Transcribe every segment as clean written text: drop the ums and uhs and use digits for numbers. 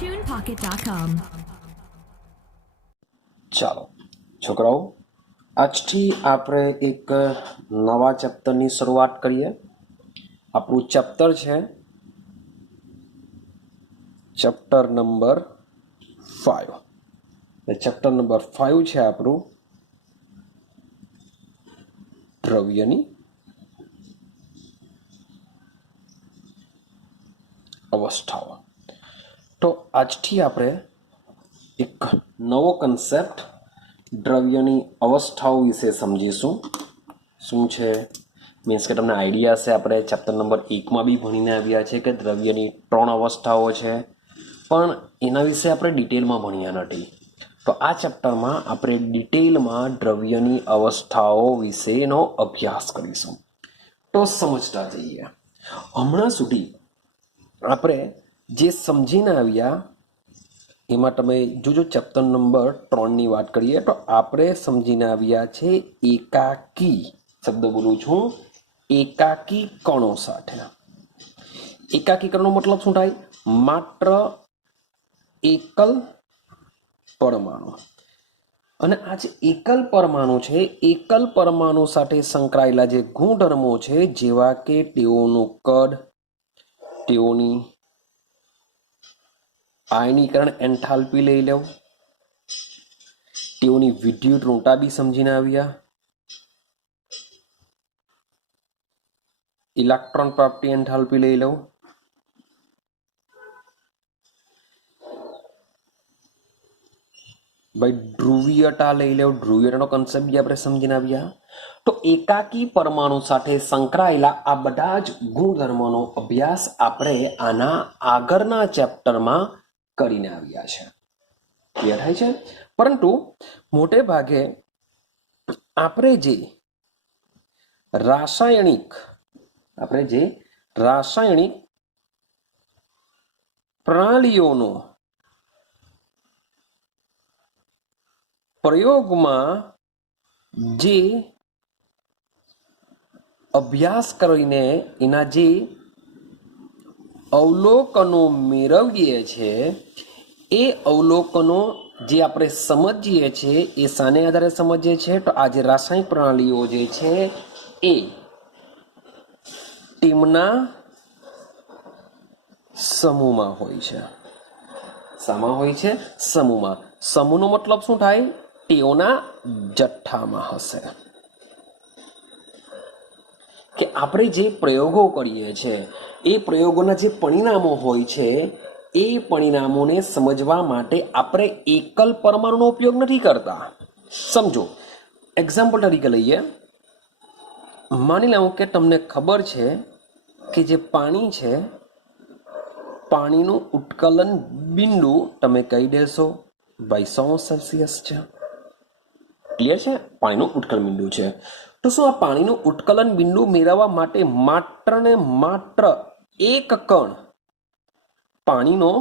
TunePocket.com. ચાલો છોકરાઓ, આજથી આપણે એક નવા ચેપ્ટરની શરૂઆત કરીએ. આપણું ચેપ્ટર છે ચેપ્ટર નંબર 5. ચેપ્ટર નંબર 5 છે આપણું દ્રવ્યની અવસ્થાઓ. તો આજથી આપણે એક નવો કન્સેપ્ટ દ્રવ્યની અવસ્થાઓ વિશે સમજીશું. શું છે મીન્સ કે તમને આઈડિયા હશે, આપણે ચેપ્ટર નંબર 1માં બી ભણીને આવ્યા છે કે દ્રવ્યની 3 અવસ્થાઓ છે, પણ એના વિશે આપણે ડિટેલમાં ભણ્યા નથી. તો આ ચેપ્ટરમાં આપણે ડિટેલમાં દ્રવ્યની અવસ્થાઓ વિશેનો અભ્યાસ કરીશું. તો સમજતા જઈએ. હમણાં સુધી આપણે જે સમજીને આવ્યા એમાં તમે જોજો, ચેપ્ટર નંબર 3ની વાત કરીએ તો આપણે સમજીને આવ્યા છે એકાકી, શબ્દ બોલું છું, એકાકી કણો સાથે. એકાકી કણનો મતલબ શું થાય? માત્ર એકલ પરમાણુ. અને આ જે એકલ પરમાણુ છે, એકલ પરમાણુ સાથે સંકળાયેલા જે ગુણધર્મો છે, જેવા કે તેઓનું કદ, તેઓની આયનીકરણ એન્થાલ્પી લઈ લેવું, તેઓની વિદ્યુત ઋણતા બી સમજીને આવ્યા, ઇલેક્ટ્રોન પ્રાપ્તિ એન્થાલ્પી લઈ લઉં, ભાઈ ધ્રુવીયતા લઈ લેવું, ધ્રુવીયતાનો કન્સેપ્ટ બી આપણે સમજીને આવ્યા. તો એકાકી પરમાણુ સાથે સંકળાયેલા આ બધા જ ગુણધર્મોનો અભ્યાસ આપણે આના આગળના ચેપ્ટરમાં કરીને આવ્યા છે. ક્લિયર થાય છે? પરંતુ મોટે ભાગે આપણે જે રાસાયણિક પ્રણાલીઓનો પ્રયોગમાં જે અભ્યાસ કરીને એના જે અવલોકનો મેળવીએ છીએ, એ અવલોકનો જે આપણે સમજીએ છીએ એ શાને આધારે સમજીએ છીએ? તો આ જે રાસાયણિક પ્રણાલીઓ જે છે એ તેમના સમૂહમાં હોય છે. શામાં હોય છે? સમૂહમાં. સમૂહનો મતલબ શું થાય? તેઓના જથ્થામાં હશે. કે આપણે જે પ્રયોગો કરીએ છીએ એ પ્રયોગોના જે પરિણામો હોય છે એ પરિણામોને સમજવા માટે આપણે એકલ પરમાણુનો ઉપયોગ નથી કરતા. સમજો, એક્ઝામ્પલ તરીકે લઈએ. માની લઉં કે તમને ખબર છે કે જે પાણી છે, પાણીનું ઉત્કલન બિંદુ તમે કહી દેશો ભાઈ 100°C છે. ક્લિયર છે? પાણીનું ઉત્કલન બિંદુ છે. તો શું આ પાણીનું ઉત્કલન બિંદુ મેળવવા માટે માત્ર ને માત્ર એક કણ પાણીનો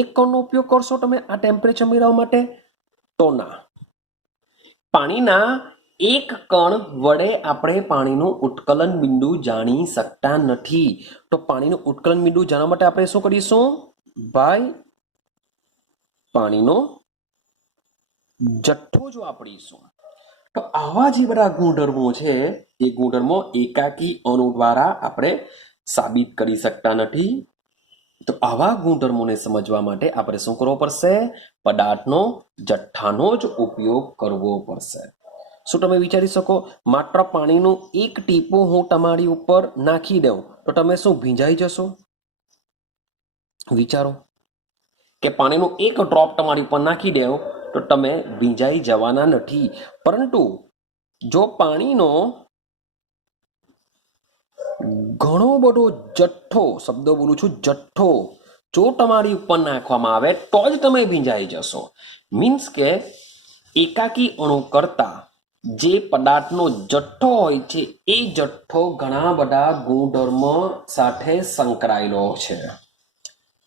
એક કણનો ઉપયોગ કરશો તમે આ ટેમ્પરેચર મેળવવા માટે? તો ના. પાણીના એક કણ વડે આપણે પાણીનું ઉત્કલન બિંદુ જાણી શકતા નથી. તો પાણીનું ઉત્કલન બિંદુ જાણવા માટે આપણે શું કરીશું? ભાઈ પાણીનો જથ્થો જો આપીશું. તો આવા જે બધા ગુણધર્મો છે એ ગુણધર્મો એકાકી અણુ દ્વારા આપણે સાબિત કરી શકતા નથી. તો આવા ગુણધર્મોને સમજવા માટે આપણે શું કરવો પડશે? પદાર્થનો જથ્થાનો જ ઉપયોગ કરવો પડશે. શું તમે વિચારી શકો, માત્ર પાણીનું એક ટીપું હું તમારી ઉપર નાખી દઉં તો તમે શું ભીંજાઈ જશો? વિચારો કે પાણીનું એક ડ્રોપ તમારી ઉપર નાખી દઉં તો તમે ભીંજાઈ જવાના નથી. પરંતુ જો પાણીનો ઘણો બધો જથ્થો, શબ્દ બોલું છું જથ્થો, જો તમારી ઉપર નાખવામાં આવે તો જ તમે ભીંજાઈ જશો. મીન્સ કે એકાકી અણુ કરતા જે પદાર્થનો જથ્થો હોય છે એ જથ્થો ઘણા બધા ગુણધર્મો સાથે સંકળાયેલો છે.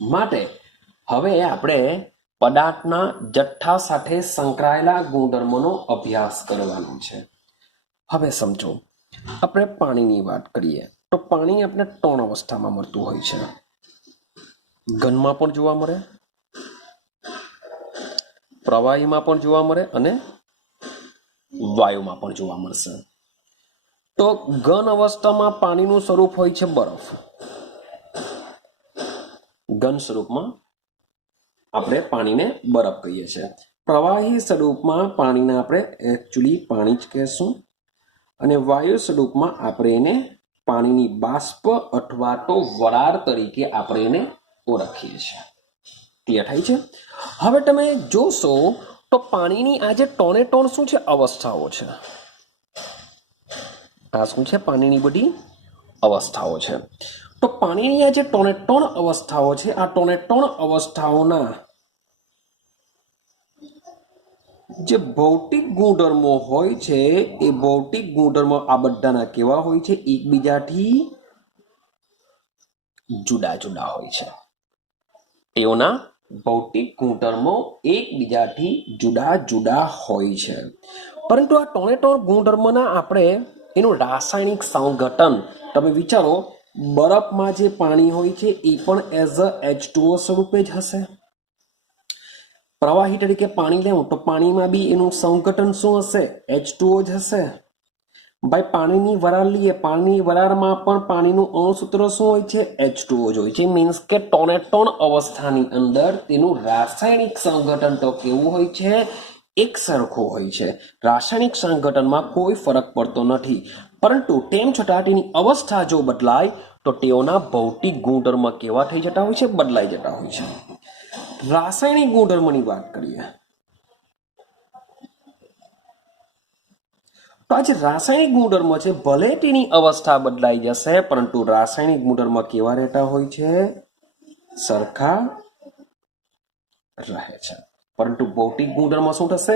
માટે હવે આપણે પદાર્થના જથ્થા સાથે સંકળાયેલા ગુણધર્મોનો અભ્યાસ કરવાનો છે. હવે સમજો, આપણે પાણીની વાત કરીએ તો પાણી આપણે 3 અવસ્થામાં મળતું હોય છે. ઘનમાં પણ જોવા મળે, પ્રવાહીમાં પણ જોવા મળે અને વાયુમાં પણ જોવા મળશે. તો ઘન અવસ્થામાં પાણીનું સ્વરૂપ હોય છે બરફ. ઘન સ્વરૂપમાં આપણે પાણીને બરફ કહીએ છીએ. પ્રવાહી સ્વરૂપમાં પાણીને આપણે એકચ્યુઅલી પાણી જ કહેશું અને વાયુ સ્વરૂપમાં આપણે એને પાણીની બાષ્પ અથવા તો વરાળ તરીકે આપણે એને ઓળખીએ છીએ. ક્લિયર થાય છે? હવે તમે જોશો તો પાણીની આ જે ટોને ટોન શું છે? અવસ્થાઓ છે. આ શું છે? પાણીની બધી અવસ્થાઓ છે. તો પાણીની આ જે ટોને ટોન અવસ્થાઓ છે, આ ટોને ટોન અવસ્થાઓના જે ભૌતિક ગુણધર્મો હોય છે એ ભૌતિક ગુણધર્મો આ બધાના કેવા હોય છે? એકબીજાથી જુદા જુદા હોય છે. તેઓના ભૌતિક ગુણધર્મો એકબીજાથી જુદા જુદા હોય છે. પરંતુ આ ટોને ટોન ગુણધર્મના આપણે એનું રાસાયણિક સંઘટન તમે વિચારો, બરફમાં જે પાણી હોય છે એ પણ એઝ અ H2O સ્વરૂપે જ હશે. પ્રવાહી તરીકે પાણી લેવું તો પાણીમાં બી એનું સંઘટન શું હશે? H2O જ હશે. ભાઈ પાણીની વરાળ લઈએ, પાણીની વરાળમાં પણ પાણીનું અણુસૂત્ર શું હોય છે? H2O જ હોય છે. મીન્સ કે ટોને ટોન અવસ્થાની અંદર તેનું રાસાયણિક સંઘટન તો કેવું હોય છે? એક સરખું હોય છે. રાસાયણિક સંઘટનમાં કોઈ ફરક પડતો નથી. પરંતુ તેમ છતાં તેની અવસ્થા જો બદલાય તો તેઓના ભૌતિક ગુણધર્મ કેવા થઈ જતા હોય છે? બદલાઈ જતા હોય છે. રાસાયણિક ગુણધર્મની વાત કરીએ તો આ જે રાસાયણિક ગુણધર્મ છે, ભલે તેની અવસ્થા બદલાઈ જશે પરંતુ રાસાયણિક ગુણધર્મ કેવા રહેતા હોય છે? સરખા રહે છે. પરંતુ ભૌતિક ગુણધર્મ શું થશે?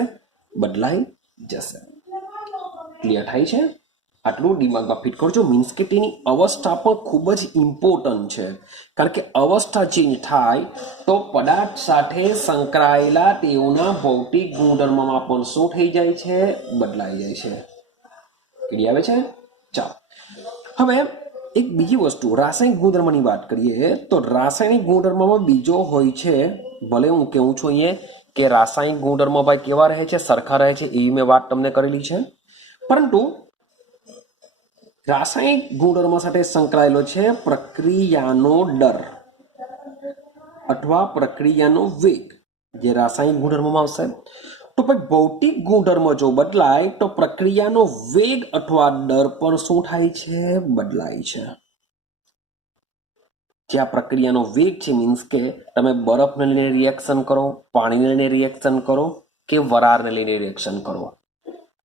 બદલાઈ જશે. ક્લિયર થાય છે? આટલું દિમાગમાં ફિટ કરજો. મીન્સ કે તેની અવસ્થા પણ ખૂબ જ ઇમ્પોર્ટન્ટ છે. કારણ કે અવસ્થા ચેન્જ થાય તો પદાર્થ સાથે સંકળાયેલા તેઓના ભૌતિક ગુણધર્મમાં પણ શું થઈ જાય છે? બદલાઈ જાય છે. ક્લિયર આવે છે? ચાલો હવે એક બીજી વસ્તુ રાસાયણિક ગુણધર્મની વાત કરીએ તો રાસાયણિક ગુણધર્મમાં બીજો હોય છે, ભલે હું કેવું છું અહીંયા કે રાસાયણિક ગુણધર્મ ભાઈ કેવા રહે છે? સરખા રહે છે, એવી મેં વાત તમને કરેલી છે. પરંતુ રાસાયણિક ગુણધર્મ સાથે સંકળાયેલો છે પ્રક્રિયાનો દર અથવા પ્રક્રિયાનો વેગ, જે રાસાયણિક ગુણધર્મમાં આવશે. તો પછી ભૌતિક ગુણધર્મ જો બદલાય તો પ્રક્રિયાનો વેગ અથવા દર પણ શું થાય છે? બદલાય છે. જે આ પ્રક્રિયાનો વેગ છે, મીન્સ કે તમે બરફને લઈને રિએક્શન કરો, પાણીને લઈને રિએક્શન કરો કે વરાળને લઈને રિએક્શન કરો,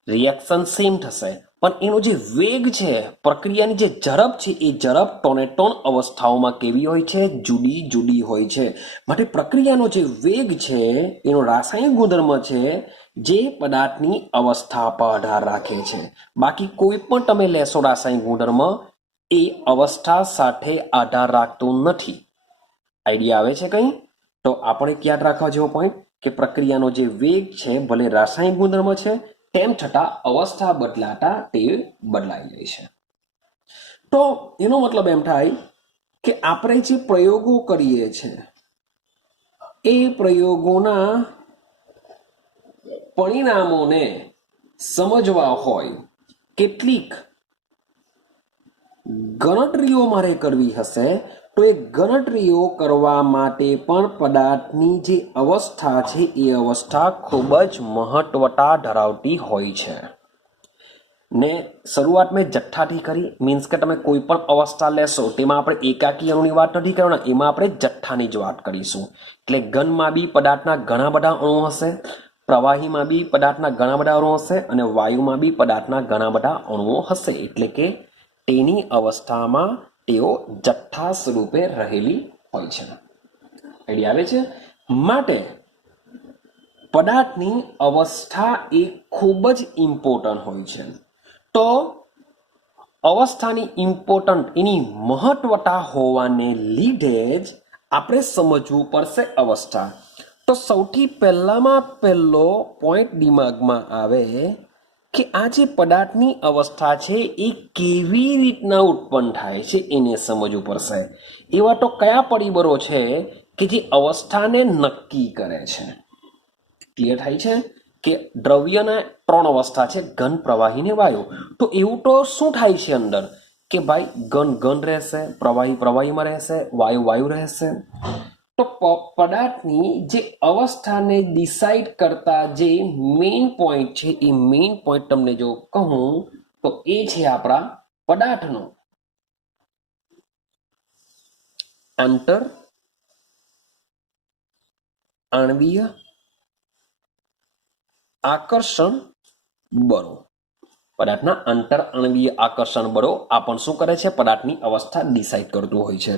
રિએક્શન સેમ થશે, પણ એનો જે વેગ છે, પ્રક્રિયાની જે ઝડપ છે, એ ઝડપ ટોને ટોન અવસ્થાઓમાં કેવી હોય છે? જુદી જુદી હોય છે. માટે પ્રક્રિયાનો જે વેગ છે એનો રાસાયણિક ગુણધર્મ છે જે પદાર્થની અવસ્થા પર આધાર રાખે છે. બાકી કોઈ પણ તમે લેશો રાસાયણિક ગુણધર્મ એ અવસ્થા સાથે આધાર રાખતું નથી. આઈડિયા આવે છે કંઈ? તો આપણે યાદ રાખવા જેવો પોઈન્ટ કે પ્રક્રિયાનો જે વેગ છે ભલે રાસાયણિક ગુણધર્મ છે, તેમ છતાં અવસ્થા બદલાતા તે બદલાઈ જાય છે. તો એનો મતલબ એમ થાય કે આપણે જે પ્રયોગો કરીએ છીએ એ પ્રયોગોના પરિણામોને સમજવા હોય, કેટલીક ગણતરીઓ મારે કરવી હશે તો એ ગણતરીઓ કરવા માટે પણ પદાર્થની જે અવસ્થા છે એ અવસ્થા ખૂબ જ મહત્વતા ધરાવતી હોય છે. ને શરૂઆત મેં જથ્થાથી કરી, મીન્સ કે તમે કોઈ પણ અવસ્થા લેશો તેમાં આપણે એકાકી અણુની વાત નથી કરવાના, એમાં આપણે જથ્થાની જ વાત કરીશું. એટલે ઘનમાં બી પદાર્થના ઘણા બધા અણુ હશે, પ્રવાહીમાં બી પદાર્થના ઘણા બધા અણુ હશે અને વાયુમાં બી પદાર્થના ઘણા બધા અણુઓ હશે. એટલે કે તેની અવસ્થામાં તેઓ જથ્થા સ્વરૂપે રહેલી હોય છે. આઈડિયા આવે છે? માટે પદાર્થની અવસ્થા એ ખૂબ જ ઇમ્પોર્ટન્ટ હોય છે. તો અવસ્થાની ઇમ્પોર્ટન્ટ, એની મહત્વતા હોવાને લીધે જ આપણે સમજવું પડશે અવસ્થા. તો સૌથી પહેલામાં પહેલો પોઈન્ટ દિમાગમાં આવે કે આ જે પદાર્થની અવસ્થા છે એ કેવી રીતના ઉત્પન્ન થાય છે એને સમજવું પડશે. એવા તો કયા પરિબળો છે કે જે અવસ્થાને નક્કી કરે છે? ક્લિયર થાય છે કે દ્રવ્યના 3 અવસ્થા છે, ઘન, પ્રવાહી ને વાયુ. તો એવું તો શું થાય છે અંદર કે ભાઈ ઘન ઘન રહેશે, પ્રવાહી પ્રવાહીમાં રહેશે, વાયુ વાયુ રહેશે. તો પદાર્થની જે અવસ્થાને ડિસાઈડ કરતા જે મેઇન પોઈન્ટ છે એ મેઇન પોઈન્ટ તમને જો કહું તો એ છે આપણા પદાર્થનો આંતર આણ્વીય આકર્ષણ બળો. પદાર્થના આંતર આણ્વીય આકર્ષણ બળો આ પણ શું કરે છે? પદાર્થની અવસ્થા ડિસાઈડ કરતું હોય છે.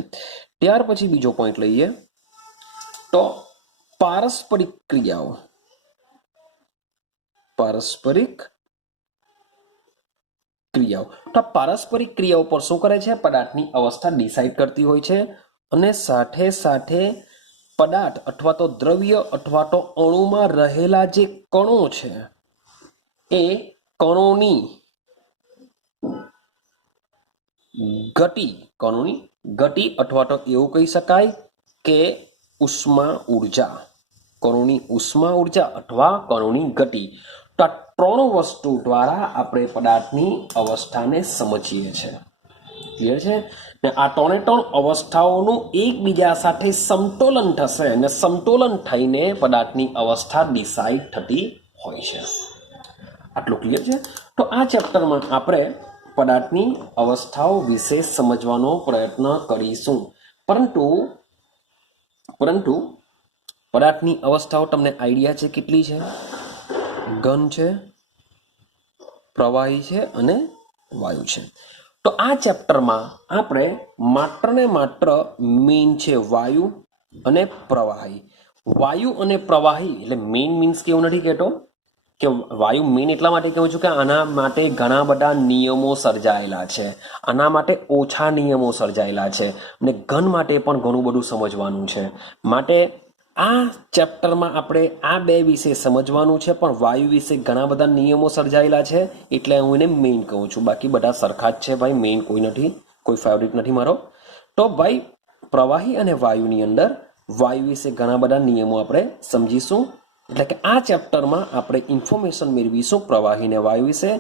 ત્યાર પછી બીજો પોઈન્ટ લઈએ તો પારસ્પરિક ક્રિયાઓ. પારસ્પરિક ક્રિયાઓ. તો પારસ્પરિક ક્રિયાઓ પર શું કરે છે? પદાર્થની અવસ્થા ડિસાઈડ કરતી હોય છે અને સાથે સાથે પદાર્થ અથવા તો દ્રવ્ય અથવા તો અણુમાં રહેલા જે કણો છે એ કણોની ગતિ અથવા તો એવું કહી શકાય કે ઉષ્મા ઉર્જા, કણોની ઉષ્મા ઉર્જા અથવા કણોની ગતિ. તો આ 3 વસ્તુ દ્વારા આપણે પદાર્થની અવસ્થાને સમજીએ છીએ. ક્લિયર છે ને? આ 3 અવસ્થાઓનું એકબીજા સાથે સમતોલન થશે અને સમતોલન થઈને પદાર્થની અવસ્થા ડિસાઈડ થતી હોય છે. આટલું ક્લિયર છે? તો આ ચેપ્ટરમાં આપણે પદાર્થની અવસ્થાઓ વિશે સમજવાનો પ્રયત્ન કરીશું. પરંતુ પદાર્થની અવસ્થાઓ તમને આઈડિયા છે કેટલી છે? ઘન છે, પ્રવાહી છે અને વાયુ છે. તો આ ચેપ્ટરમાં આપણે માત્ર ને માત્ર મેઇન છે વાયુ અને પ્રવાહી. વાયુ અને પ્રવાહી એટલે મેઇન મીન્સ કે એવું નથી કહેતો કે વાયુ મેઇન એટલા માટે કહું છું કે આના માટે ઘણા બધા નિયમો સર્જાયેલા છે, આના માટે ઓછા નિયમો સર્જાયેલા છે અને ઘન માટે પણ ઘણું બધું સમજવાનું છે. માટે આ ચેપ્ટરમાં આપણે આ 2 વિશે સમજવાનું છે, પણ વાયુ વિશે ઘણા બધા નિયમો સર્જાયેલા છે એટલે હું એને મેઇન કહું છું. બાકી બધા સરખા જ છે ભાઈ, મેઇન કોઈ નથી, કોઈ ફેવરિટ નથી મારો. તો ભાઈ પ્રવાહી અને વાયુની અંદર વાયુ વિશે ઘણા બધા નિયમો આપણે સમજીશું. એટલે કે આ ચેપ્ટરમાં આપણે ઇન્ફોર્મેશન મેળવીશું પ્રવાહી અને વાયુ વિશે.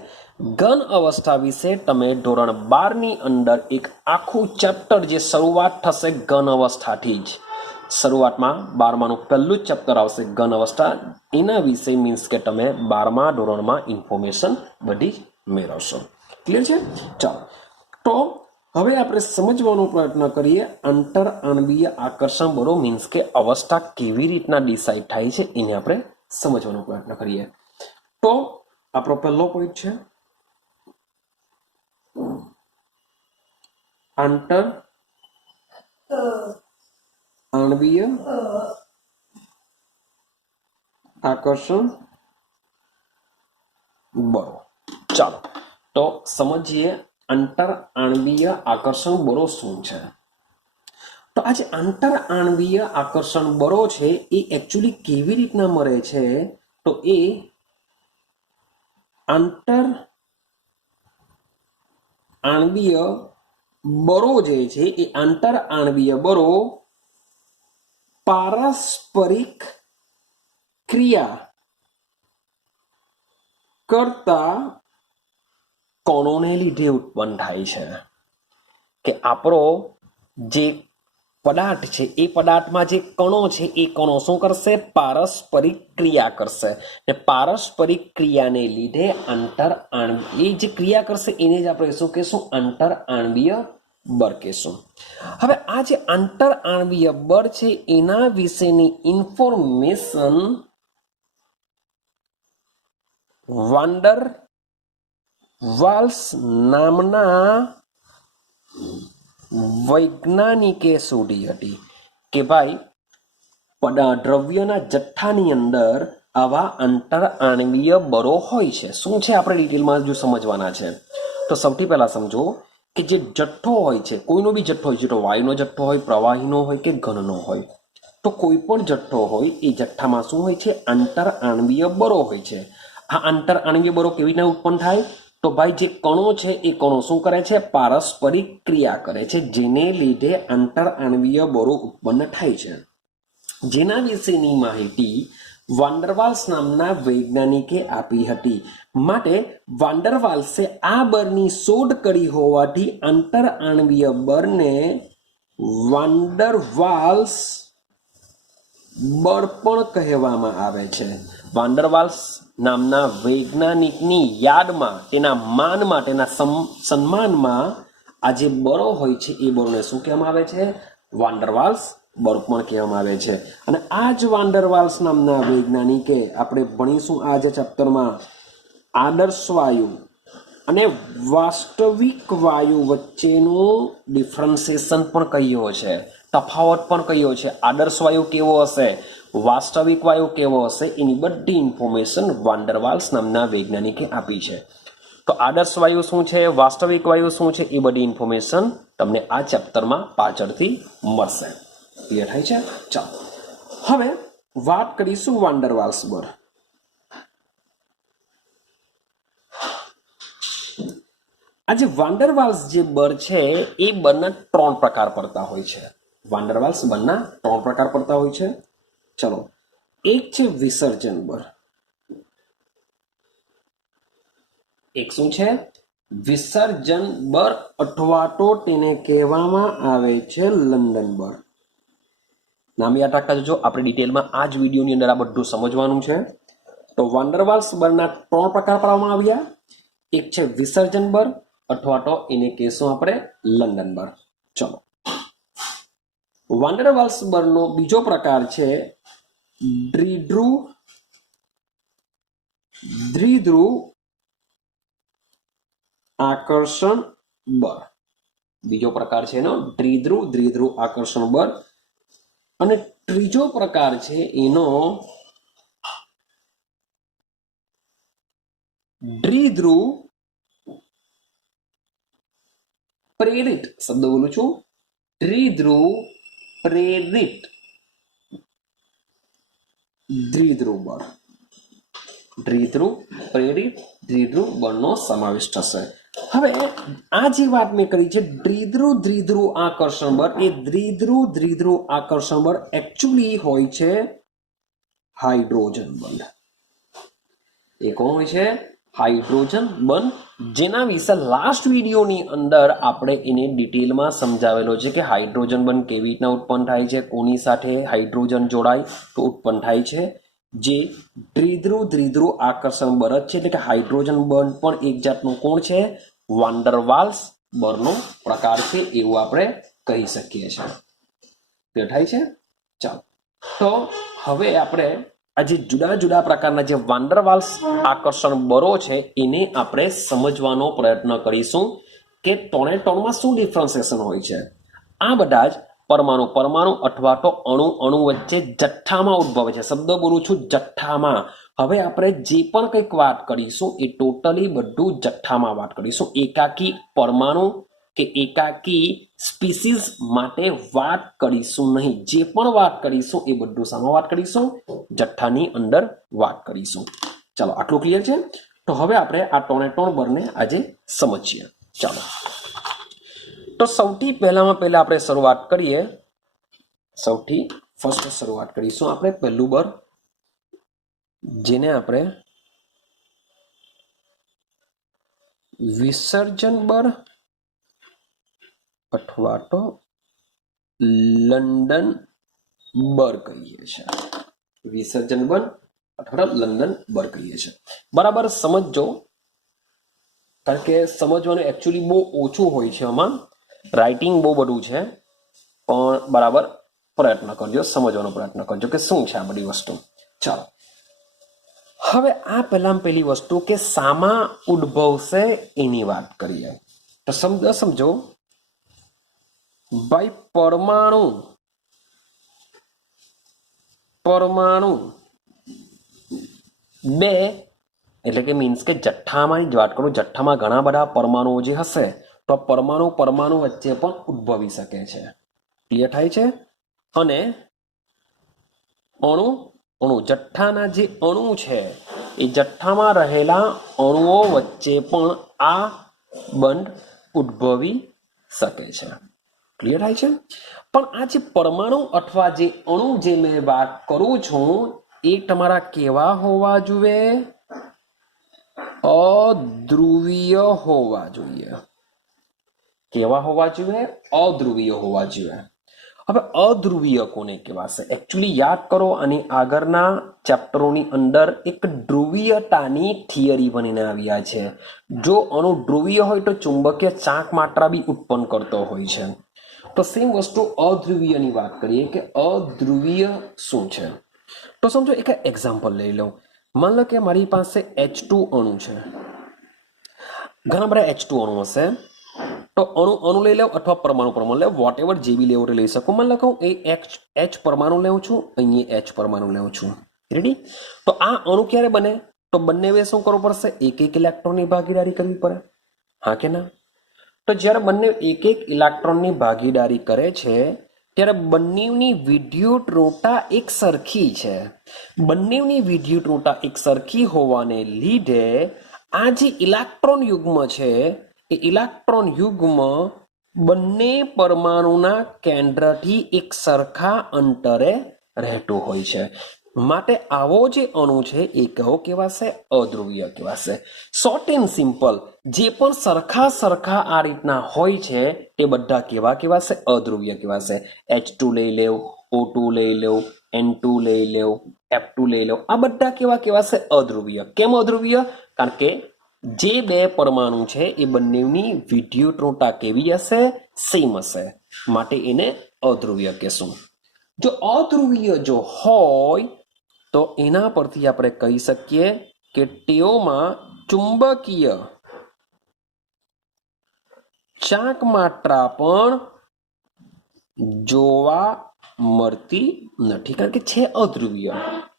ઘન અવસ્થા વિશે તમે ધોરણ 12ની અંદર એક આખું ચેપ્ટર જે શરૂઆત થશે ઘન અવસ્થાથી જ, શરૂઆતમાં 12માનું પહેલું જ ચેપ્ટર આવશે ઘન અવસ્થા. એના વિશે મીન્સ કે તમે 12મા ધોરણમાં ઇન્ફોર્મેશન બધી મેળવશો. ક્લિયર છે? ચાલો, તો હવે આપણે સમજવાનો પ્રયત્ન કરીએ આંતર આણ્વીય આકર્ષણ બળો મીન્સ કે અવસ્થા કેવી રીતના ડિસાઈડ થાય છે એને આપણે સમજવાનો પ્રયત્ન કરીએ. તો આપણો પહેલો પોઈન્ટ છે આંતર આણ્વીય આકર્ષણ બળો. ચાલો તો સમજીએ આંતર આણ્વીય આકર્ષણ બળો શું છે. તો આ જે આંતર આણ્વીય આકર્ષણ બળો છે એ એકચ્યુઅલી કેવી રીતના મળે છે? તો એ આંતર આણ્વીય બળો જે છે એ આંતર આણ્વીય બળો પારસ્પરિક ક્રિયા કરતા કણોને લીધે ઉત્પન્ન થાય છે. કે આપણો જે પદાર્થ છે એ પદાર્થમાં જે કણો છે એ કણો શું કરશે? પારસ્પરિક ક્રિયા કરશે. ને પારસ્પરિક ક્રિયાને લીધે આંતર આણ્વીય જે ક્રિયા કરશે એને જ આપણે શું કહેશું? આંતર આણ્વીય બળ કહેશું. હવે આ જે આંતર આણ્વીય બળ છે એના વિશેની ઇન્ફોર્મેશન વાન્ડર વાલ્સ નામના વૈજ્ઞાનિકે શોધી હતી કે ભાઈ દ્રવ્યના જથ્થાની અંદર આવા આંતર આણ્વીય બળો હોય છે. શું છે આપણે ડિટેલમાં જો સમજવાના છે. તો સૌથી પહેલા સમજો કે જે જથ્થો હોય છે, કોઈનો બી જથ્થો હોય છે, તો વાયુનો જથ્થો હોય, પ્રવાહીનો હોય કે ઘનનો હોય, તો કોઈ પણ જથ્થો હોય એ જથ્થામાં શું હોય છે? આંતર આણ્વીય બળો હોય છે. આ આંતર આણવીય બળો કેવી રીતના ઉત્પન્ન થાય? તો ભાઈ જે કણો છે એ કણો શું કરે છે? પારસ્પરિક ક્રિયા કરે છે, જેને લીધે આંતર આણવીય બળો ઉત્પન્ન થાય છે, જેના વિશેની માહિતી વાન્ડરવાલ્સ નામના વૈજ્ઞાનિકે આપી હતી. માટે વાન્ડરવાલ્સે આ બળની શોધ કરી હોવાથી આંતર આણવીય બળને વાન્ડરવાલ્સ બળ પણ કહેવામાં આવે છે. વાન્ડરવાલ્સ નામના વૈજ્ઞાનિકની યાદમાં, તેના માનમાં, તેના સન્માનમાં આ જે બળો હોય છે એ બળોને શું કહેવામાં આવે છે? વાન્ડરવાલ્સ બળ પણ કહેવામાં આવે છે. અને આ જ વાન્ડરવાલ્સ નામના વૈજ્ઞાનિકે, આપણે ભણીશું આ જે ચેપ્ટરમાં, આદર્શ વાયુ અને વાસ્તવિક વાયુ વચ્ચેનું ડિફરન્સિએશન પણ કહ્યો છે, તફાવત પણ કહ્યો છે. આદર્શ વાયુ કેવો હશે, વાસ્તવિક વાયુ કેવો હશે, એની બધી ઇન્ફોર્મેશન વાન્ડરવાલ્સ નામના વૈજ્ઞાનિકે આપી છે. તો આદર્શ વાયુ શું છે, વાસ્તવિક વાયુ શું છે, એ બધી ઇન્ફોર્મેશન તમને આ ચેપ્ટરમાં પાછળથી મળશે. ક્લિયર થાય છે? ચાલો હવે વાત કરીશું વાન્ડરવાલ્સ બળ. આ જે વાન્ડરવાલ્સ જે બળ છે એ બળના 3 પ્રકાર પડતા હોય છે. વાન્ડરવાલ્સ બળના 3 પ્રકાર પડતા હોય છે. ચલો, એક છે વિસર્જન બળ. એક શું છે? વિસર્જન બળ, અથવા તો તેને કહેવામાં આવે છે લંડન બળ. નામ યાદ રાખતા જજો, આપણે ડિટેલમાં આ જ વિડીયોની અંદર આ બધું સમજવાનું છે. તો વાન્ડરવાલ્સ બળના 3 પ્રકાર પાડવામાં આવ્યા. એક છે વિસર્જન બળ, અથવા તો એને કહેશું આપણે લંડન બળ. ચલો, વાન્ડરવાલ્સ બળનો બીજો પ્રકાર છે દ્વિધ્રુવ આકર્ષણ બળ. બીજો પ્રકાર છે એનો દ્વિધ્રુવ આકર્ષણ બળ. અને ત્રીજો પ્રકાર છે એનો દ્વિધ્રુવ પ્રેરિત, શબ્દ બોલું છું, દ્વિધ્રુવ પ્રેરિત દ્વિધ્રુવ બળ. દ્વિધ્રુવ પ્રેરિત દ્વિધ્રુવ બળનો સમાવેશ થશે. હવે આ જે વાત મેં કરી છે દ્વિધ્રુવ આકર્ષણ બળ, એ દ્વિધ્રુવ આકર્ષણ બળ એકચ્યુઅલી હોય છે હાઇડ્રોજન બળ. એ કોણ હોય છે? હાઇડ્રોજન બળ, જેના વિશે લાસ્ટ વિડીયોની અંદર આપણે એને ડિટેલમાં સમજાવેલો છે કે હાઇડ્રોજન બળ કેવી રીતના ઉત્પન્ન થાય છે, કોની સાથે હાઇડ્રોજન જોડાય તો ઉત્પન્ન થાય છે. જે દ્વિધ્રુવ આકર્ષણ બળ છે, એટલે કે હાઇડ્રોજન બળ પણ એક જાતનું કોણ છે? વાન્ડરવાલ્સ બળનો પ્રકાર છે, એવું આપણે કહી શકીએ છીએ. ક્લિયર થાય છે? ચાલો, તો હવે આપણે આ જે જુદા પ્રકારના જે વાન્ડરવાલ્સ આકર્ષણ બળો છે એને આપણે સમજવાનો પ્રયત્ન કરીશું કે 3 માં શું ડિફરન્સિએશન હોય છે. આ બધા જ પરમાણુ અથવા તો અણુ વચ્ચે જથ્થામાં ઉદ્ભવે છે. શબ્દ બોલું છું, જથ્થામાં. હવે આપણે જે પણ કંઈક વાત કરીશું એ ટોટલી બધું જથ્થામાં વાત કરીશું. એકાકી પરમાણુ કે એકાકી સ્પીસીસ માટે વાત કરીશું નહીં. જે પણ વાત કરીશું એ બધું સામે વાત કરીશું, જથ્થાની અંદર વાત કરીશું. ચાલો, આટલું ક્લિયર છે? તો હવે આપણે આ 3 બળને આજે સમજીએ. ચાલો, તો સૌથી પહેલા આપણે શરૂઆત કરીએ. સૌથી ફર્સ્ટ શરૂઆત કરીશું આપણે પહેલું બળ, જેને આપણે વિસર્જન બળ અથવા તો લંડન બળ કહીએ છીએ. વિસર્જન બળ અથવા લંડન બળ કહીએ છીએ. બરાબર સમજજો, કારણ કે સમજવાનું એકચ્યુઅલી બહુ ઓછું હોય છે. આમાં રાઇટિંગ બહુ બધું છે, પણ બરાબર પ્રયત્ન કરજો, સમજવાનો પ્રયત્ન કરજો કે શું છે આ બધી વસ્તુ. ચાલો, હવે આ પહેલી વસ્તુ કે શામાં ઉદ્ભવશે એની વાત કરીએ. તો સમજો ભાઈ, પરમાણુ બે, એટલે કે મીન્સ કે જથ્થામાં જ વાત કરું, જથ્થામાં ઘણા બધા પરમાણુઓ જે હશે તો પરમાણુ વચ્ચે પણ ઉદ્ભવી શકે છે. ક્લિયર થાય છે? અને અણુ અણુ જથ્થાના જે અણુ છે એ જથ્થામાં રહેલા અણુઓ વચ્ચે પણ આ બંધ ઉદ્ભવી શકે છે. ક્લિયર થાય છે? પણ આ જે પરમાણુ અથવા જે અણુ જે મેં વાત કરું છું એ તમારા કેવા હોવા જોઈએ? અધ્રુવીય હોવા જોઈએ. કેવા હોવા જોઈએ? અધ્રુવીય હોવા જોઈએ. હવે અધ્રુવીય કોને કહેવાશે? એકચ્યુઅલી યાદ કરો, આની આગળના ચેપ્ટરોની અંદર એક ધ્રુવીયતાની થિયરી બનીને આવ્યા છે. જો અણુ ધ્રુવીય હોય તો ચુંબકીય ચાંક માત્રા બી ઉત્પન્ન કરતો હોય છે. તો સેમ વસ્તુ અધ્રુવીયની વાત કરીએ કે અધ્રુવીય શું છે. તો સમજો એક એક્ઝામ્પલ લઈ લો. માન લો કે મારી પાસે H2 અણુ છે. ઘણા બધા H2 અણુ હશે. તો અણુ લઈ લેવું અથવા પરમાણુ લેવું, વોટ એવર જે બી લેવું લઈ શકો. મને લખું એ H પરમાણુ લેવું છું, અહીંયા H પરમાણુ લેવું છું. રેડી? તો આ અણુ ક્યારે બને? તો બંને વે શું કરવું પડશે? એક ઇલેક્ટ્રોનની ભાગીદારી કરવી પડે. હા કે ના? તો જ્યારે બંને એક ઇલેક્ટ્રોનની ભાગીદારી કરે છે ત્યારે બંનેની વિદ્યુતઋણતા એક સરખી છે. બંનેની વિદ્યુતઋણતા એક સરખી હોવાને લીધે આ જે ઇલેક્ટ્રોન યુગ્મ છે એ ઇલેક્ટ્રોન યુગ્મ બંને પરમાણુના કેન્દ્રથી એક સરખા અંતરે રહેતું હોય છે. માટે આવો જે અણુ છે એ કયો કહેવાશે? અધ્રુવીય કહેવાશે. શોર્ટ એન્ડ સિમ્પલ, જે પણ સરખા આ રીતના હોય છે એ બધા કેવા કહેવાશે? અધ્રુવીય કહેવાશે. H2 લઈ લેવું, O2 લઈ લેવું, N2 લઈ લેવું, F2 લઈ લેવું, આ બધા કેવા કહેવાશે? અધ્રુવીય. કેમ અધ્રુવીય? કારણ કે જે બે પરમાણુ છે એ બંનેની વિદ્યુતઋણતા કેવી હશે? સેમ હશે. માટે એને અધ્રુવીય કહેશું. જો અધ્રુવીય જો હોય તો એના પરથી આપણે કહી શકીએ કે તેઓમાં ચુંબકીય ચાંક માત્રા પણ જોવા મળતી નથી. કારણ કે છે અધ્રુવીય.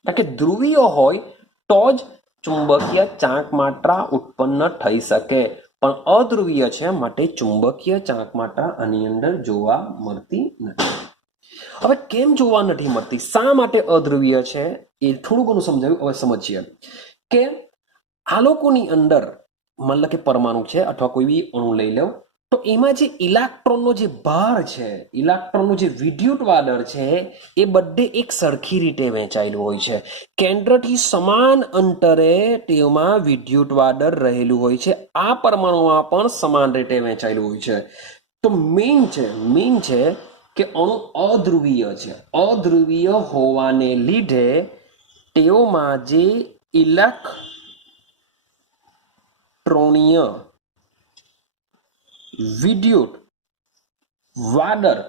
કારણ કે ધ્રુવીય હોય તો જ ચુંબકીય ચાંક માત્રા ઉત્પન્ન થઈ શકે, પણ અધ્રુવીય છે માટે ચુંબકીય ચાંક માત્રા આની અંદર જોવા મળતી નથી. હવે કેમ જોવા નથી મળતી? શા માટે અધ્રુવીય છે એ થોડું ઘણું સમજાવ્યું. હવે સમજીએ કે આ લોકોની અંદર માન લો કે પરમાણુ છે અથવા કોઈ બી અણુ લઈ લો, તો એમાં જે ઇલેક્ટ્રોનનો જે ભાર છે, ઇલેક્ટ્રોનનું જે વિદ્યુત વાદળ છે એ બધે એક સરખી રીતે વહેંચાયેલું હોય છે. કેન્દ્રથી સમાન અંતરે તેમાં વિદ્યુત વાદળ રહેલું હોય છે. આ પરમાણુમાં પણ સમાન રીતે વહેંચાયેલું હોય છે. તો મેઇન છે કે અણુ અધ્રુવીય છે. અધ્રુવીય હોવાને લીધે તેઓમાં જે ઇલેક્ટ્રોનીય વિદ્યુત વાદળ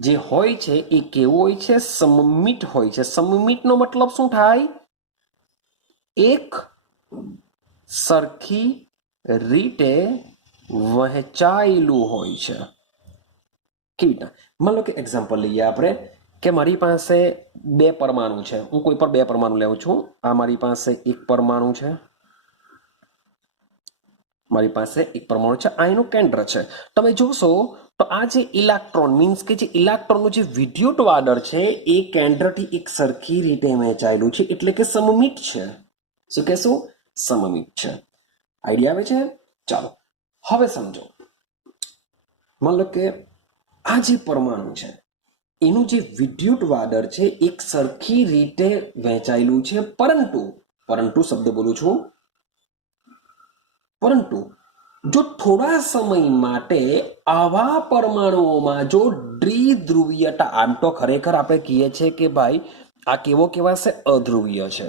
જે હોય છે એ કેવું હોય છે? સમમિત હોય છે. સમમિતનો મતલબ શું થાય? એક સરખી રીતે વહેંચાયેલું હોય છે. કેવી રીતના? માન લો કે એક્ઝામ્પલ લઈએ આપણે કે મારી પાસે બે પરમાણુ છે. હું કોઈ પણ બે પરમાણુ લેવું છું. આ મારી પાસે એક પરમાણુ છે, મારી પાસે એક પરમાણુ છે, આ એનું કેન્દ્ર છે. તમે જોશો તો આ જે ઇલેક્ટ્રોન મીન્સ કે જે ઇલેક્ટ્રોનનું જે વિદ્યુત વાદળ છે એ કેન્દ્રથી એક સરખી રીતે વહેંચાયેલું છે, એટલે કે સમમિત છે. શું કહેશું? સમમિત છે. આઈડિયા આવે છે? ચાલો હવે સમજો. માન લો કે આ જે પરમાણુ છે એનું જે વિદ્યુત વાદળ છે એક સરખી રીતે વહેંચાયેલું છે, પરંતુ શબ્દ બોલું છું, પરંતુ જો થોડા સમય માટે આવા પરમાણુઓમાં જો દ્વિધ્રુવીયતા, આમ તો ખરેખર આપણે કહીએ છીએ કે ભાઈ આ કેવો કહેવાશે? અધ્રુવીય છે.